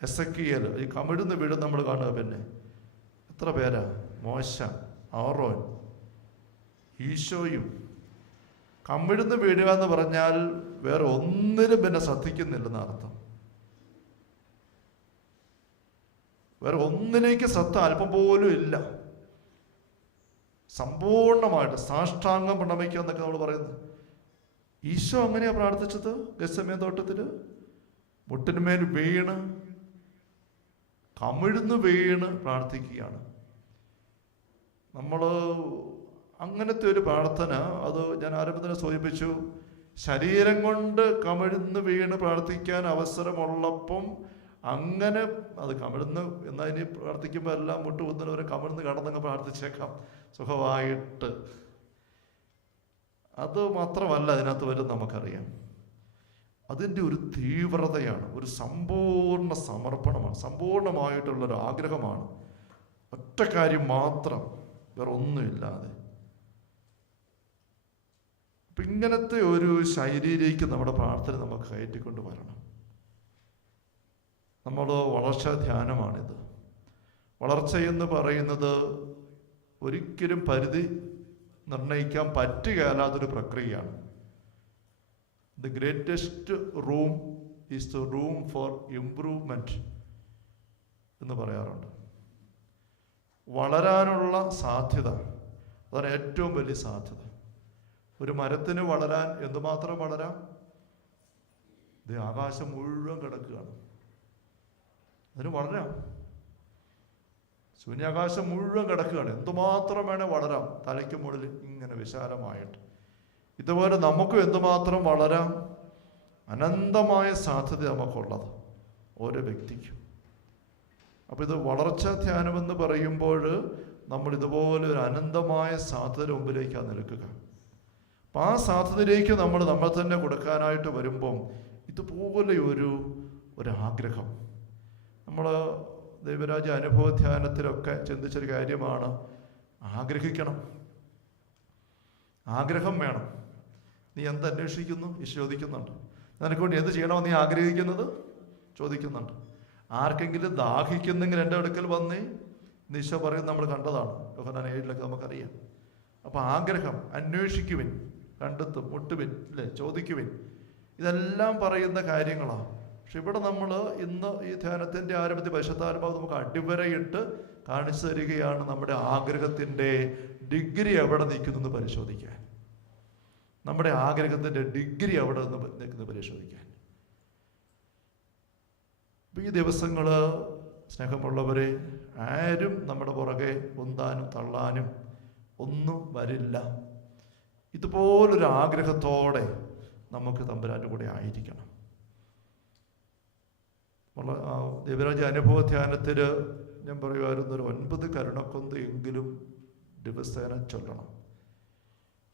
എസക്കിയേൽ ഈ കമിഴ്ന്ന് വീട് നമ്മൾ കാണുക. പിന്നെ എത്ര പേരാ? മോശ, ആറോൻ, ഈശോയും. കമിഴ്ന്ന് വീഴുക എന്ന് പറഞ്ഞാൽ വേറെ ഒന്നിനും പിന്നെ ശ്രദ്ധിക്കുന്നില്ലെന്ന് അർത്ഥം. വേറെ ഒന്നിലേക്ക് ശ്രദ്ധ അല്പം പോലും ഇല്ല. സമ്പൂർണമായിട്ട് സാഷ്ടാംഗം പ്രണമിക്കുക എന്നൊക്കെ നമ്മൾ പറയുന്നത്. ഈശോ അങ്ങനെയാ പ്രാർത്ഥിച്ചത്. ഗെത്സമേൻ തോട്ടത്തില് മുട്ടിന്മേൽ വീണ് കമിഴ്ന്ന് വീണ് പ്രാർത്ഥിക്കുകയാണ്. നമ്മൾ അങ്ങനത്തെ ഒരു പ്രാർത്ഥന, അത് ഞാൻ ആരംഭത്തിന് സൂചിപ്പിച്ചു, ശരീരം കൊണ്ട് കമിഴ്ന്ന് വീണ് പ്രാർത്ഥിക്കാൻ അവസരമുള്ളപ്പം അങ്ങനെ അത് കമിഴ്ന്ന് എന്നാൽ ഇനി പ്രാർത്ഥിക്കുമ്പോൾ എല്ലാം മുട്ടുകുത്തുന്നവരെ കമിഴ്ന്ന് കടന്നങ്ങ് പ്രാർത്ഥിച്ചേക്കാം സുഖമായിട്ട്. അത് മാത്രമല്ല അതിനകത്ത് വരും, നമുക്കറിയാം. അതിൻ്റെ ഒരു തീവ്രതയാണ്, ഒരു സമ്പൂർണ്ണ സമർപ്പണമാണ്, സമ്പൂർണമായിട്ടുള്ളൊരു ആഗ്രഹമാണ്. ഒറ്റ കാര്യം മാത്രം, വേറെ ഒന്നുമില്ലാതെ. അപ്പം ഇങ്ങനത്തെ ഒരു ശൈലിയിലേക്ക് നമ്മുടെ പ്രാർത്ഥന നമുക്ക് കയറ്റിക്കൊണ്ട് വരണം. നമ്മൾ വളർച്ചാ ധ്യാനമാണിത്. വളർച്ചയെന്ന് പറയുന്നത് ഒരിക്കലും പരിധി നിർണ്ണയിക്കാൻ പറ്റുകയില്ലാത്തൊരു പ്രക്രിയയാണ്. The greatest room is the room for improvement എന്ന് പറയാറുണ്ട്. വളരാനുള്ള സാധ്യത, അതാണ് ഏറ്റവും വലിയ സാധ്യത. ഒരു മരത്തിന് വളരാൻ എന്തുമാത്രം വളരാം? ഇത് ആകാശം മുഴുവൻ കിടക്കുകയാണ്, അതിന് വളരാം. ശൂന്യാകാശം മുഴുവൻ കിടക്കുകയാണ്, എന്തുമാത്രം വേണേൽ വളരാം, തലയ്ക്ക് മുകളിൽ ഇങ്ങനെ വിശാലമായിട്ട്. ഇതുപോലെ നമുക്കും എന്തുമാത്രം വളരാം, അനന്തമായ സാധ്യത നമുക്കുള്ളത് ഓരോ വ്യക്തിക്കും. അപ്പോൾ ഇത് വളർച്ചാ ധ്യാനമെന്ന് പറയുമ്പോൾ നമ്മൾ ഇതുപോലെ ഒരു അനന്തമായ സാധ്യത മുമ്പിലേക്കാണ് നിൽക്കുക. അപ്പം ആ സാധ്യതയിലേക്ക് നമ്മൾ തന്നെ കൊടുക്കാനായിട്ട് വരുമ്പം ഇതുപോലെ ഒരു ആഗ്രഹം, നമ്മൾ ദൈവരാജ്യ അനുഭവ ധ്യാനത്തിലൊക്കെ ചിന്തിച്ചൊരു കാര്യമാണ്. ആഗ്രഹിക്കണം, ആഗ്രഹം വേണം. നീ എന്ത് അന്വേഷിക്കുന്നു? ഈശോ ചോദിക്കുന്നുണ്ട്. നിനക്ക് വേണ്ടി എന്ത് ചെയ്യണമെന്ന് നീ ആഗ്രഹിക്കുന്നത് ചോദിക്കുന്നുണ്ട്. ആർക്കെങ്കിലും ദാഹിക്കുന്നെങ്കിൽ എൻ്റെ അടുക്കൽ വന്നേ, ഈശോ പറയുന്നത് നമ്മൾ കണ്ടതാണ്, യോഹന്നാൻ 7 നമുക്കറിയാം. അപ്പം ആഗ്രഹം, അന്വേഷിക്കുവിൻ, കണ്ടെത്തും, മുട്ടുവിൻ, അല്ലേ, ചോദിക്കുവിൻ, ഇതെല്ലാം പറയുന്ന കാര്യങ്ങളാണ്. പക്ഷെ ഇവിടെ നമ്മൾ ഇന്ന് ഈ ധ്യാനത്തിൻ്റെ ആരംഭത്തിൽ പരിശുദ്ധാത്മാവ് നമുക്ക് അടിവരയിട്ട് കാണിച്ചു തരികയാണ് നമ്മുടെ ആഗ്രഹത്തിൻ്റെ ഡിഗ്രി എവിടെ നിൽക്കുന്നു പരിശോധിക്കാൻ. നമ്മുടെ ആഗ്രഹത്തിൻ്റെ ഡിഗ്രി എവിടെ നിൽക്കുന്നത് പരിശോധിക്കാൻ. ഈ ദിവസങ്ങൾ സ്നേഹമുള്ളവരെ, ആരും നമ്മുടെ പുറകെ ഉന്താനും തള്ളാനും ഒന്നും വരില്ല. ഇതുപോലൊരു ആഗ്രഹത്തോടെ നമുക്ക് തമ്പുരാൻ്റെ കൂടെ ആയിരിക്കണം. ദൈവരാജ്യ അനുഭവ ധ്യാനത്തിൽ ഞാൻ പറയുമായിരുന്നു, ഒരു 9 കരുണക്കൊന്ത് എങ്കിലും ദിവസേന ചൊല്ലണം.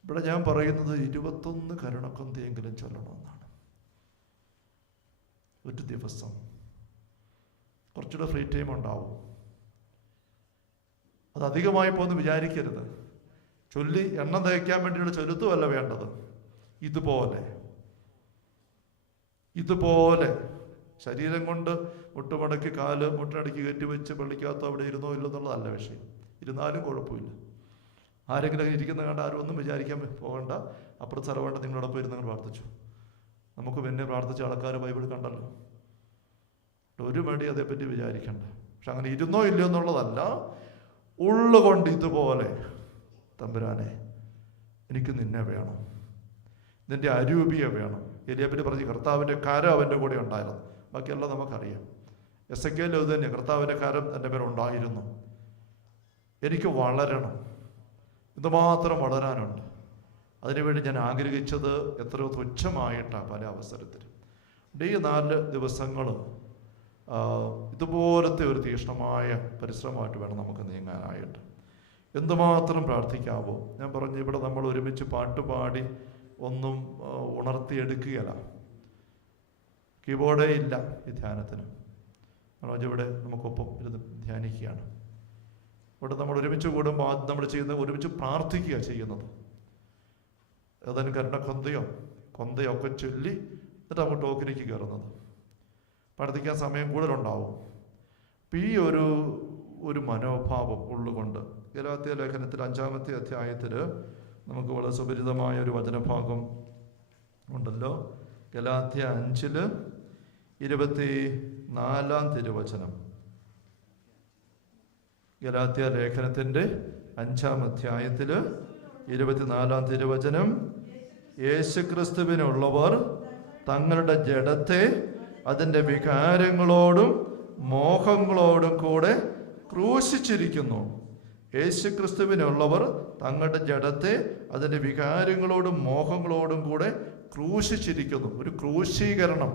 ഇവിടെ ഞാൻ പറയുന്നത് 21 കരുണക്കൊന്ത് എങ്കിലും ചൊല്ലണമെന്നാണ് ഒരു ദിവസം. കുറച്ചുകൂടെ ഫ്രീ ടൈം ഉണ്ടാവും, അത് അധികമായി പോകുന്നു വിചാരിക്കരുത്. ചൊല്ലി എണ്ണം തയ്ക്കാൻ വേണ്ടിയുള്ള ചൊല്ലുത്തുമല്ല വേണ്ടത്. ഇതുപോലെ ശരീരം കൊണ്ട് മുട്ടുമടക്കി കാല് മുട്ടടക്കി കെട്ടിവെച്ച് പള്ളിക്കകത്ത് അവിടെ ഇരുന്നോ ഇല്ലെന്നുള്ളതല്ല വിഷയം. ഇരുന്നാലും കുഴപ്പമില്ല. ആരെങ്കിലും അങ്ങനെ ഇരിക്കുന്ന കണ്ട് ആരും ഒന്നും വിചാരിക്കാൻ പോകണ്ട. അപ്പുറത്ത് സ്ഥലവേണ്ട, നിങ്ങളോടൊപ്പം ഇരുന്ന് നിങ്ങൾ പ്രാർത്ഥിച്ചു. നമുക്ക് പിന്നെ പ്രാർത്ഥിച്ച ആൾക്കാർ ബൈബിൾ കണ്ടല്ലോ, ഒരു മടി അതേപ്പറ്റി വിചാരിക്കണ്ട. പക്ഷെ അങ്ങനെ ഇരുന്നോ ഇല്ലയോ എന്നുള്ളതല്ല, ഉള്ളുകൊണ്ട് ഇതുപോലെ തമ്പുരാനെ എനിക്ക് നിന്നെ വേണം, നിന്റെ അരൂപിയെ വേണം. എലിയാപ്പറ്റി പറഞ്ഞ് കർത്താവിൻ്റെ കരം അവൻ്റെ കൂടെ ഉണ്ടായിരുന്നു. ബാക്കിയെല്ലാം നമുക്കറിയാം. എസെക്കിയേൽ ഇത് തന്നെ, കർത്താവിൻ്റെ കരം എൻ്റെ പേരുണ്ടായിരുന്നു. എനിക്ക് വളരണം, ഇതുമാത്രം വളരാനുണ്ട്. അതിനുവേണ്ടി ഞാൻ ആഗ്രഹിച്ചത് എത്രയോ തുച്ഛമായിട്ടാണ് പല അവസരത്തിലും. ഈ 4 ദിവസങ്ങൾ ഇതുപോലത്തെ ഒരു തീക്ഷ്ണമായ പരിശ്രമമായിട്ട് വേണം നമുക്ക് നീങ്ങാനായിട്ട്. എന്തുമാത്രം പ്രാർത്ഥിക്കാവോ. ഞാൻ പറഞ്ഞു, ഇവിടെ നമ്മൾ ഒരുമിച്ച് പാട്ടുപാടി ഒന്നും ഉണർത്തിയെടുക്കുകയല്ല. കീബോർഡേ ഇല്ല ഈ ധ്യാനത്തിന്. മനോജ് ഇവിടെ നമുക്കൊപ്പം ഇരുന്ന് ധ്യാനിക്കുകയാണ്. ഇവിടെ നമ്മൾ ഒരുമിച്ച് കൂടുമ്പോൾ ആദ്യം നമ്മൾ ചെയ്യുന്നത് ഒരുമിച്ച് പ്രാർത്ഥിക്കുക ചെയ്യുന്നത്. ഏതാനും കരുണക്കൊന്തയോ ഒക്കെ ചൊല്ലി എന്നിട്ട് അങ്ങോട്ട് ടോക്കിലേക്ക് കയറുന്നത്. പ്രാർത്ഥിക്കാൻ സമയം കൂടുതലുണ്ടാവും. അപ്പം ഈ ഒരു മനോഭാവം ഉള്ളുകൊണ്ട് ഗലാത്യ ലേഖനത്തിൽ 5-ാമത്തെ അധ്യായത്തിൽ നമുക്ക് വളരെ സുപരിചിതമായ ഒരു വചനഭാഗം ഉണ്ടല്ലോ. ഗലാത്യ 5:24 തിരുവചനം. ഗലാത്യ ലേഖനത്തിൻ്റെ 5-ാം അധ്യായത്തിൽ 24 തിരുവചനം. യേശുക്രിസ്തുവിനുള്ളവർ തങ്ങളുടെ ജഡത്തെ അതിൻ്റെ വികാരങ്ങളോടും മോഹങ്ങളോടും കൂടെ ക്രൂശിച്ചിരിക്കുന്നു. യേശുക്രിസ്തുവിനുള്ളവർ തങ്ങളുടെ ജഡത്തെ അതിൻ്റെ വികാരങ്ങളോടും മോഹങ്ങളോടും കൂടെ ക്രൂശിച്ചിരിക്കുന്നു. ഒരു ക്രൂശീകരണം.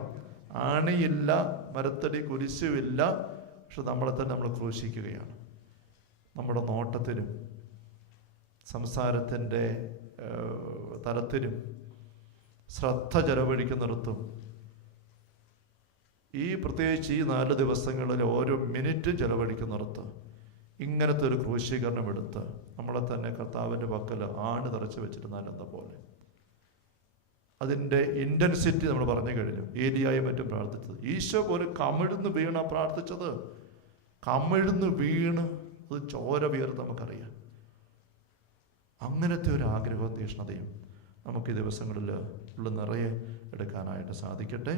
ആണിയില്ല, മരത്തടി കുരിശുമില്ല, പക്ഷെ നമ്മളെ തന്നെ നമ്മൾ ക്രൂശിക്കുകയാണ്. നമ്മുടെ നോട്ടത്തിനും സംസാരത്തിൻ്റെ തലത്തിനും ശ്രദ്ധ ചെലവഴിക്കുന്നിടത്തും പ്രത്യേകിച്ച് ഈ 4 ദിവസങ്ങളിൽ ഓരോ മിനിറ്റും ചെലവഴിക്കുന്നിടത്ത് ഇങ്ങനത്തെ ഒരു ക്രൂശീകരണം എടുത്ത് നമ്മളെ തന്നെ കർത്താവിൻ്റെ പക്കൽ ആണ് തറച്ച് വെച്ചിരുന്നാൽ എന്ന പോലെ അതിൻ്റെ ഇൻറ്റൻസിറ്റി നമ്മൾ പറഞ്ഞു കഴിഞ്ഞു. ഏലിയായും മറ്റും പ്രാർത്ഥിച്ചത്, ഈശോ പോലും കമിഴ്ന്ന് വീണ പ്രാർത്ഥിച്ചത്. കമിഴ്ന്ന് വീണ് അത് ചോര വീർന്ന് നമുക്കറിയാം. അങ്ങനത്തെ ഒരു ആഗ്രഹവും തീഷ്ണതയും നമുക്ക് ഈ ദിവസങ്ങളിൽ ഉള്ള നിറയെ എടുക്കാനായിട്ട് സാധിക്കട്ടെ.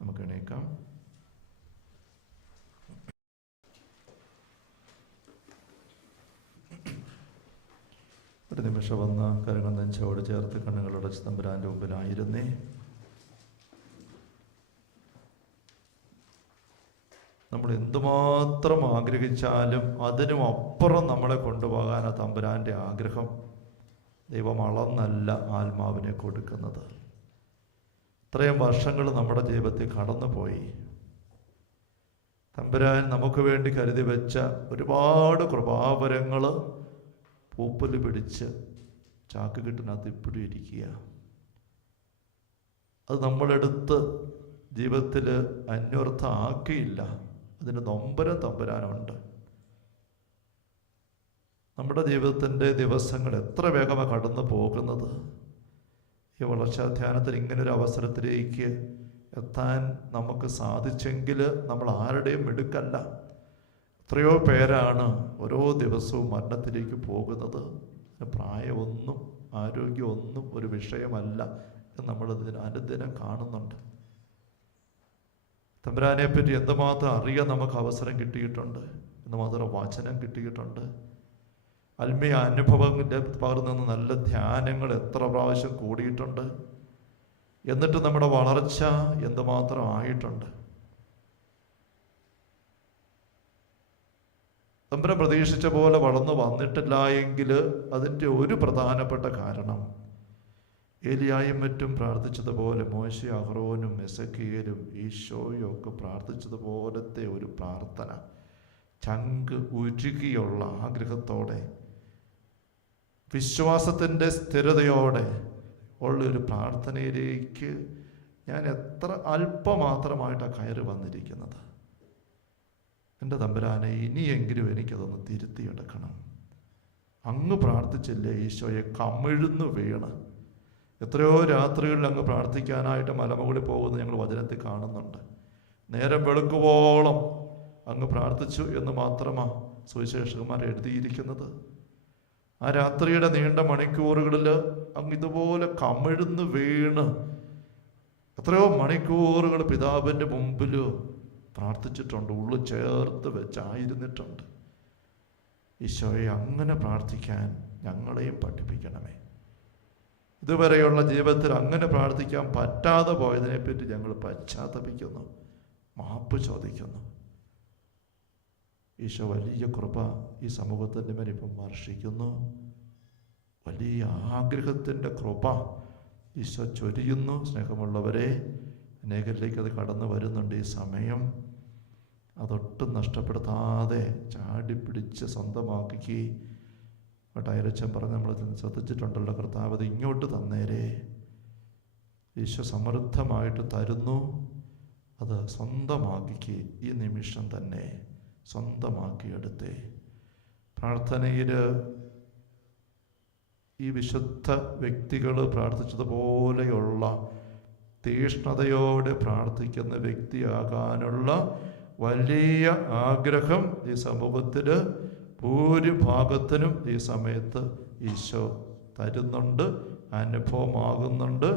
നമുക്ക് എണീക്കാം. ഒരു നിമിഷം വന്ന കരങ്ങൾ നെഞ്ചോട് ചേർത്ത് കണ്ണുകളടച്ച് തമ്പുരാൻ്റെ മുമ്പിലായിരുന്നേ. നമ്മൾ എന്തുമാത്രം ആഗ്രഹിച്ചാലും അതിനും അപ്പുറം നമ്മളെ കൊണ്ടുപോകാൻ തമ്പുരാൻ്റെ ആഗ്രഹം. ദൈവം അളന്നല്ല ആത്മാവിനെ കൊടുക്കുന്നത്. ഇത്രയും വർഷങ്ങൾ നമ്മുടെ ജീവിതത്തിൽ കടന്നുപോയി. തമ്പുരാൻ നമുക്ക് വേണ്ടി കരുതി വെച്ച ഒരുപാട് കൃപാവരങ്ങൾ പൂപ്പല് പിടിച്ച് ചാക്ക് കെട്ടിനകത്ത് ഇപ്പോഴും ഇരിക്കുക. അത് നമ്മളെടുത്ത് ജീവിതത്തിൽ അന്വർത്ഥം ആക്കിയില്ല. അതിന് നൊമ്പരം തമ്പുരാനുണ്ട്. നമ്മുടെ ജീവിതത്തിൻ്റെ ദിവസങ്ങൾ എത്ര വേഗമാണ് കടന്നു പോകുന്നത്. ഈ വളർച്ചാധ്യാനത്തിൽ ഇങ്ങനൊരു അവസരത്തിലേക്ക് എത്താൻ നമുക്ക് സാധിച്ചെങ്കിൽ നമ്മൾ ആരുടെയും മിടുക്കല്ല. എത്രയോ പേരാണ് ഓരോ ദിവസവും മരണത്തിലേക്ക് പോകുന്നത്. പ്രായമൊന്നും ആരോഗ്യമൊന്നും ഒരു വിഷയമല്ല എന്ന് നമ്മളിതിന് അനുദിനം കാണുന്നുണ്ട്. തമ്പുരാനെ പറ്റി എന്തുമാത്രം അറിയാൻ നമുക്ക് അവസരം കിട്ടിയിട്ടുണ്ട്, എന്തുമാത്രം വചനം കിട്ടിയിട്ടുണ്ട്. ആത്മീയ അനുഭവങ്ങളുടെ പകർന്നു നല്ല ധ്യാനങ്ങൾ എത്ര പ്രാവശ്യം കൂടിയിട്ടുണ്ട്. എന്നിട്ട് നമ്മുടെ വളർച്ച എന്തുമാത്രം ആയിട്ടുണ്ട്. തമ്പുരാൻ പ്രതീക്ഷിച്ച പോലെ വളർന്നു വന്നിട്ടില്ല എങ്കിൽ അതിൻ്റെ ഒരു പ്രധാനപ്പെട്ട കാരണം ഏലിയായും മറ്റും പ്രാർത്ഥിച്ചതുപോലെ മോശ, അഹ്റോനും എസെക്കിയേലും ഈശോയും ഒക്കെ പ്രാർത്ഥിച്ചതുപോലത്തെ ഒരു പ്രാർത്ഥന, ചങ്ക് ഉരുകിയുള്ള ആഗ്രഹത്തോടെ വിശ്വാസത്തിൻ്റെ സ്ഥിരതയോടെ ഉള്ളൊരു പ്രാർത്ഥനയിലേക്ക് ഞാൻ എത്ര അല്പമാത്രമായിട്ടാണ് കയറി വന്നിരിക്കുന്നത്. എൻ്റെ തമ്പുരാനെ, ഇനിയെങ്കിലും എനിക്കതൊന്ന് തിരുത്തിയെടുക്കണം. അങ്ങ് പ്രാർത്ഥിച്ചില്ലേ ഈശോയെ കമിഴ്ന്നു വീണ്? എത്രയോ രാത്രികളിൽ അങ്ങ് പ്രാർത്ഥിക്കാനായിട്ട് മലമുകളിൽ പോകുന്നത് ഞങ്ങൾ വചനത്തിൽ കാണുന്നുണ്ട്. നേരം വെളുക്കുവോളം അങ്ങ് പ്രാർത്ഥിച്ചു എന്ന് മാത്രമാണ് സുവിശേഷകന്മാർ എഴുതിയിരിക്കുന്നത്. ആ രാത്രിയുടെ നീണ്ട മണിക്കൂറുകളിൽ അങ്ങ് ഇതുപോലെ കമിഴ്ന്ന് വീണ് എത്രയോ മണിക്കൂറുകൾ പിതാവിൻ്റെ മുമ്പിൽ പ്രാർത്ഥിച്ചിട്ടുണ്ട്, ഉള്ളു ചേർത്ത് വെച്ചായിരുന്നിട്ടുണ്ട്. ഈശോയെ, അങ്ങനെ പ്രാർത്ഥിക്കാൻ ഞങ്ങളെയും പഠിപ്പിക്കണമേ. ഇതുവരെയുള്ള ജീവിതത്തിൽ അങ്ങനെ പ്രാർത്ഥിക്കാൻ പറ്റാതെ പോയതിനെപ്പറ്റി ഞങ്ങൾ പശ്ചാത്തപിക്കുന്നു, മാപ്പ് ചോദിക്കുന്നു. ഈശോ വലിയ കൃപ ഈ സമൂഹത്തിൻ്റെ മേൽ ഇപ്പം വർഷിക്കുന്നു. വലിയ ആഗ്രഹത്തിൻ്റെ കൃപ ഈശോ ചൊരിയുന്നു. സ്നേഹമുള്ളവരെ, അനേകരിലേക്ക് അത് കടന്നു വരുന്നുണ്ട്. ഈ സമയം അതൊട്ടും നഷ്ടപ്പെടുത്താതെ ചാടിപ്പിടിച്ച് സ്വന്തമാക്കി. ടൈരച്ചൻ പറഞ്ഞ് നമ്മൾ ശ്രദ്ധിച്ചിട്ടുണ്ടല്ലോ, കർത്താവ് അത് ഇങ്ങോട്ട് തന്നേരേ. ഈശോ സമൃദ്ധമായിട്ട് തരുന്നു. അത് സ്വന്തമാക്കി ഈ നിമിഷം തന്നെ സ്വന്തമാക്കിയെടുത്തേ. പ്രാർത്ഥനയിൽ ഈ വിശുദ്ധ വ്യക്തികൾ പ്രാർത്ഥിച്ചതുപോലെയുള്ള തീഷ്ണതയോടെ പ്രാർത്ഥിക്കുന്ന വ്യക്തിയാകാനുള്ള വലിയ ആഗ്രഹം ഈ സമൂഹത്തിൽ ഭൂരിഭാഗത്തിനും ഈ സമയത്ത് ഈശോ തരുന്നുണ്ട്, അനുഭവമാകുന്നുണ്ട്.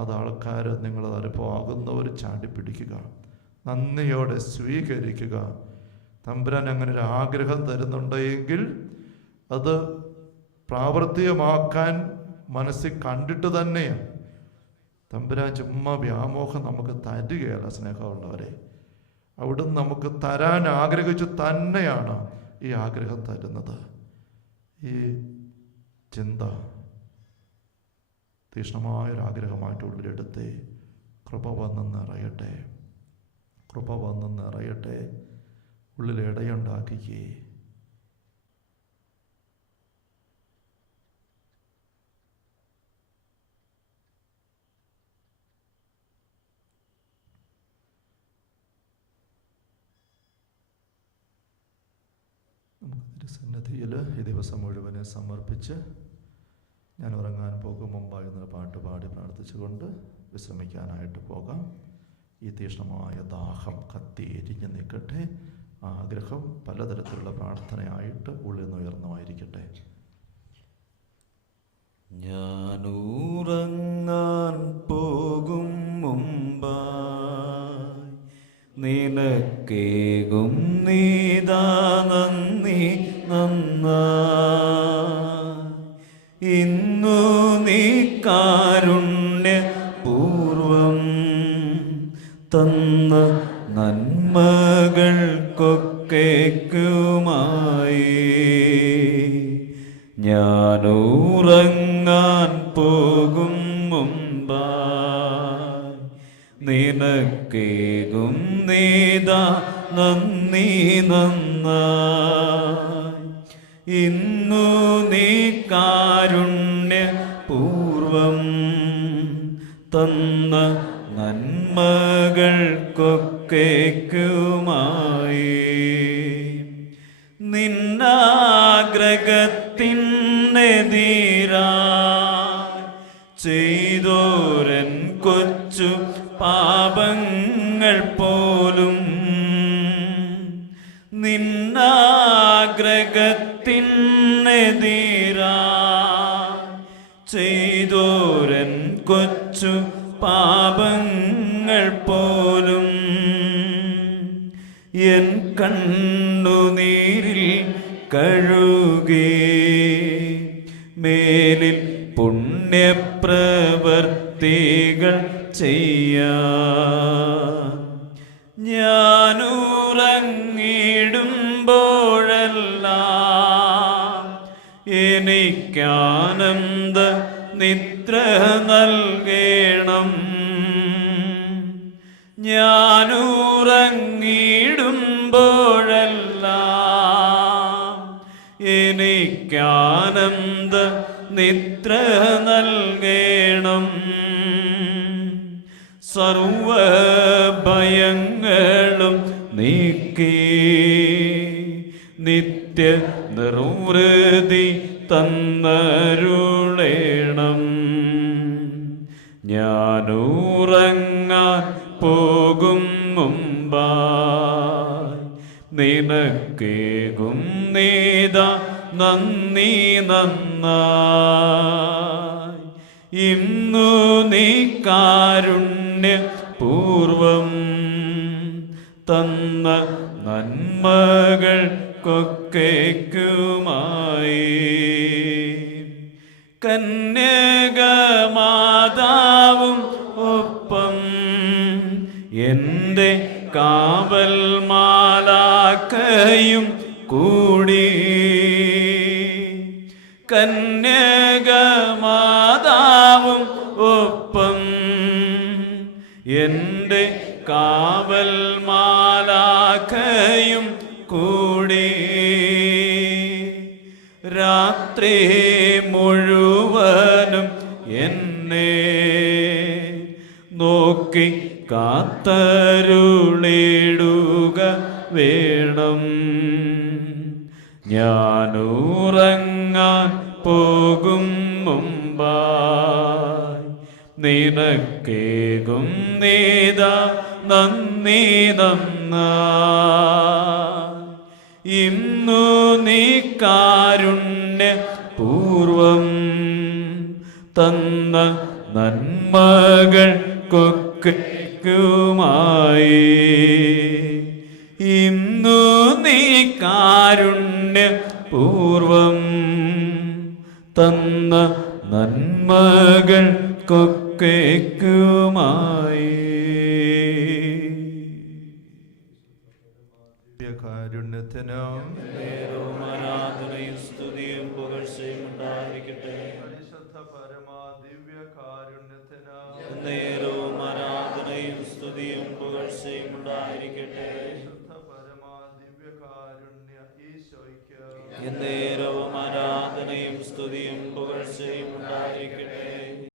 അത് ആൾക്കാർ നിങ്ങളത് അനുഭവമാകുന്നവർ ചാടിപ്പിടിക്കുക, നന്ദിയോടെ സ്വീകരിക്കുക. തമ്പുരാൻ അങ്ങനെ ഒരു ആഗ്രഹം തരുന്നുണ്ടെങ്കിൽ അത് പ്രാവർത്തികമാക്കാൻ മനസ്സിൽ കണ്ടിട്ട് തന്നെയാണ്. തമ്പുരാൻ ചുമ്മാ വ്യാമോഹം നമുക്ക് തരികയല്ല. സ്നേഹമുള്ളവരെ, അവിടുന്ന് നമുക്ക് തരാൻ ആഗ്രഹിച്ചു തന്നെയാണ് ഈ ആഗ്രഹം തരുന്നത്. ഈ ചിന്ത തീക്ഷ്ണമായൊരാഗ്രഹമായിട്ട് ഉള്ളിലെടുത്തേ. കൃപ വന്ന് നിറയട്ടെ, കൃപ വന്ന് നിറയട്ടെ. ഉള്ളിൽ ഇടയുണ്ടാക്കിക്കേ. നമുക്ക് തിരുസന്നിധിയിൽ ഈ ദിവസം മുഴുവനെ സമർപ്പിച്ച് ഞാൻ ഉറങ്ങാൻ പോകും മുമ്പായി എന്നൊരു പാട്ട് പാടി പ്രാർത്ഥിച്ചുകൊണ്ട് വിശ്രമിക്കാനായിട്ട് പോകാം. ഈ തീക്ഷ്ണമായ ദാഹം കത്തി എരിഞ്ഞു നിൽക്കട്ടെ. ആഗ്രഹം പലതരത്തിലുള്ള പ്രാർത്ഥനയായിട്ട് ഉള്ളിൽ നിന്ന് ഉയർന്നുമായിരിക്കട്ടെ. ഞാനുറങ്ങാൻ പോകും മുമ്പായി നിനക്കേകും നീതാ നന്ദി നന്നായി. ഇന്നു നീ കാരുണ്യപൂർവം തന്ന നന്മകൾക്കൊക്കെക്കുമായി ഞാനുറങ്ങാൻ പോകും മുമ്പായി നിനക്കേകും നീതാ നന്ദി നന്നായി. ഇന്നു നീ കാരുണ്യപൂർവം തന്ന നന്മകൾക്കൊക്കെക്കുമായി നിന്നാഗ്രഹത്തിനെതിരാ ചെയ്തോരൻ കൊച്ചു പാപങ്ങൾ പോലും നിന്നാഗ്രഹത്തിനെതിരാ ചെയ്തോരൻ കൊച്ചു പാപങ്ങൾ പോലും എൻ കണ്ണുനീരിൽ കഴുകി മേലിൽ പുണ്യപ്രവർത്തികൾ ചെയ്യാൻ ഞാനുറങ്ങിടുമ്പോഴെല്ലാം എനിക്കാനന്ദ നിദ്ര നൽകണം. ഞാനുറങ്ങിടുമ്പോഴെല്ലാം എനിക്കാനന്ദ നിദ്ര നൽകണം. സർവഭയങ്ങളും നീക്കി നിത്യ നിർവൃതി തന്നരുളേണം. ഞാനുറങ്ങാൻ പോകും മുമ്പായി നിനക്കേകും നീതാ നന്ദി നന്നായി. ഇന്നു നീ കാരുണ്യപൂർവം തന്ന നന്മകൾക്കൊക്കെക്കുമായി കന്യകമാതാവും ഒപ്പം എൻ്റെ കാവൽ മാലാഖയും കൂടി കന്യകമാതാവും ഒപ്പം എൻ്റെ കാവൽ മാലാഖയും കൂടി രാത്രി മുഴുവനും എന്നെ നോക്കി കാത്തരുളിടുക വേണം. ഞാനുറങ്ങാൻ പോകും മുമ്പായി നിനക്കേകും നീതാ നന്ദി നന്നായി. ഇന്നു നീ കാരുണ്യപൂർവം തന്ന നന്മകൾക്കൊക്കെക്കുമായി ഇന്നു നീ കാരുണ്യപൂർവം തന്ന നന്മകൾക്കൊക്കെക്കുമായി കാരുണ്യത്തിനും ആരാധനയും സ്തുതിയും പുകഴ്ചയും ഉണ്ടായിരിക്കട്ടെ. പരിശുദ്ധ പരമാ ദിവ്യ കാരുണ്യത്തിനും നേരവും ആരാധനയും സ്തുതിയും പുകഴ്ചയും ഉണ്ടായിരിക്കട്ടെ. പരിശുദ്ധ പരമാ ദിവ്യ കാരുണ്യ ഈശോയ്ക്ക് നേരവും ആരാധനയും സ്തുതിയും പുകഴ്ചയും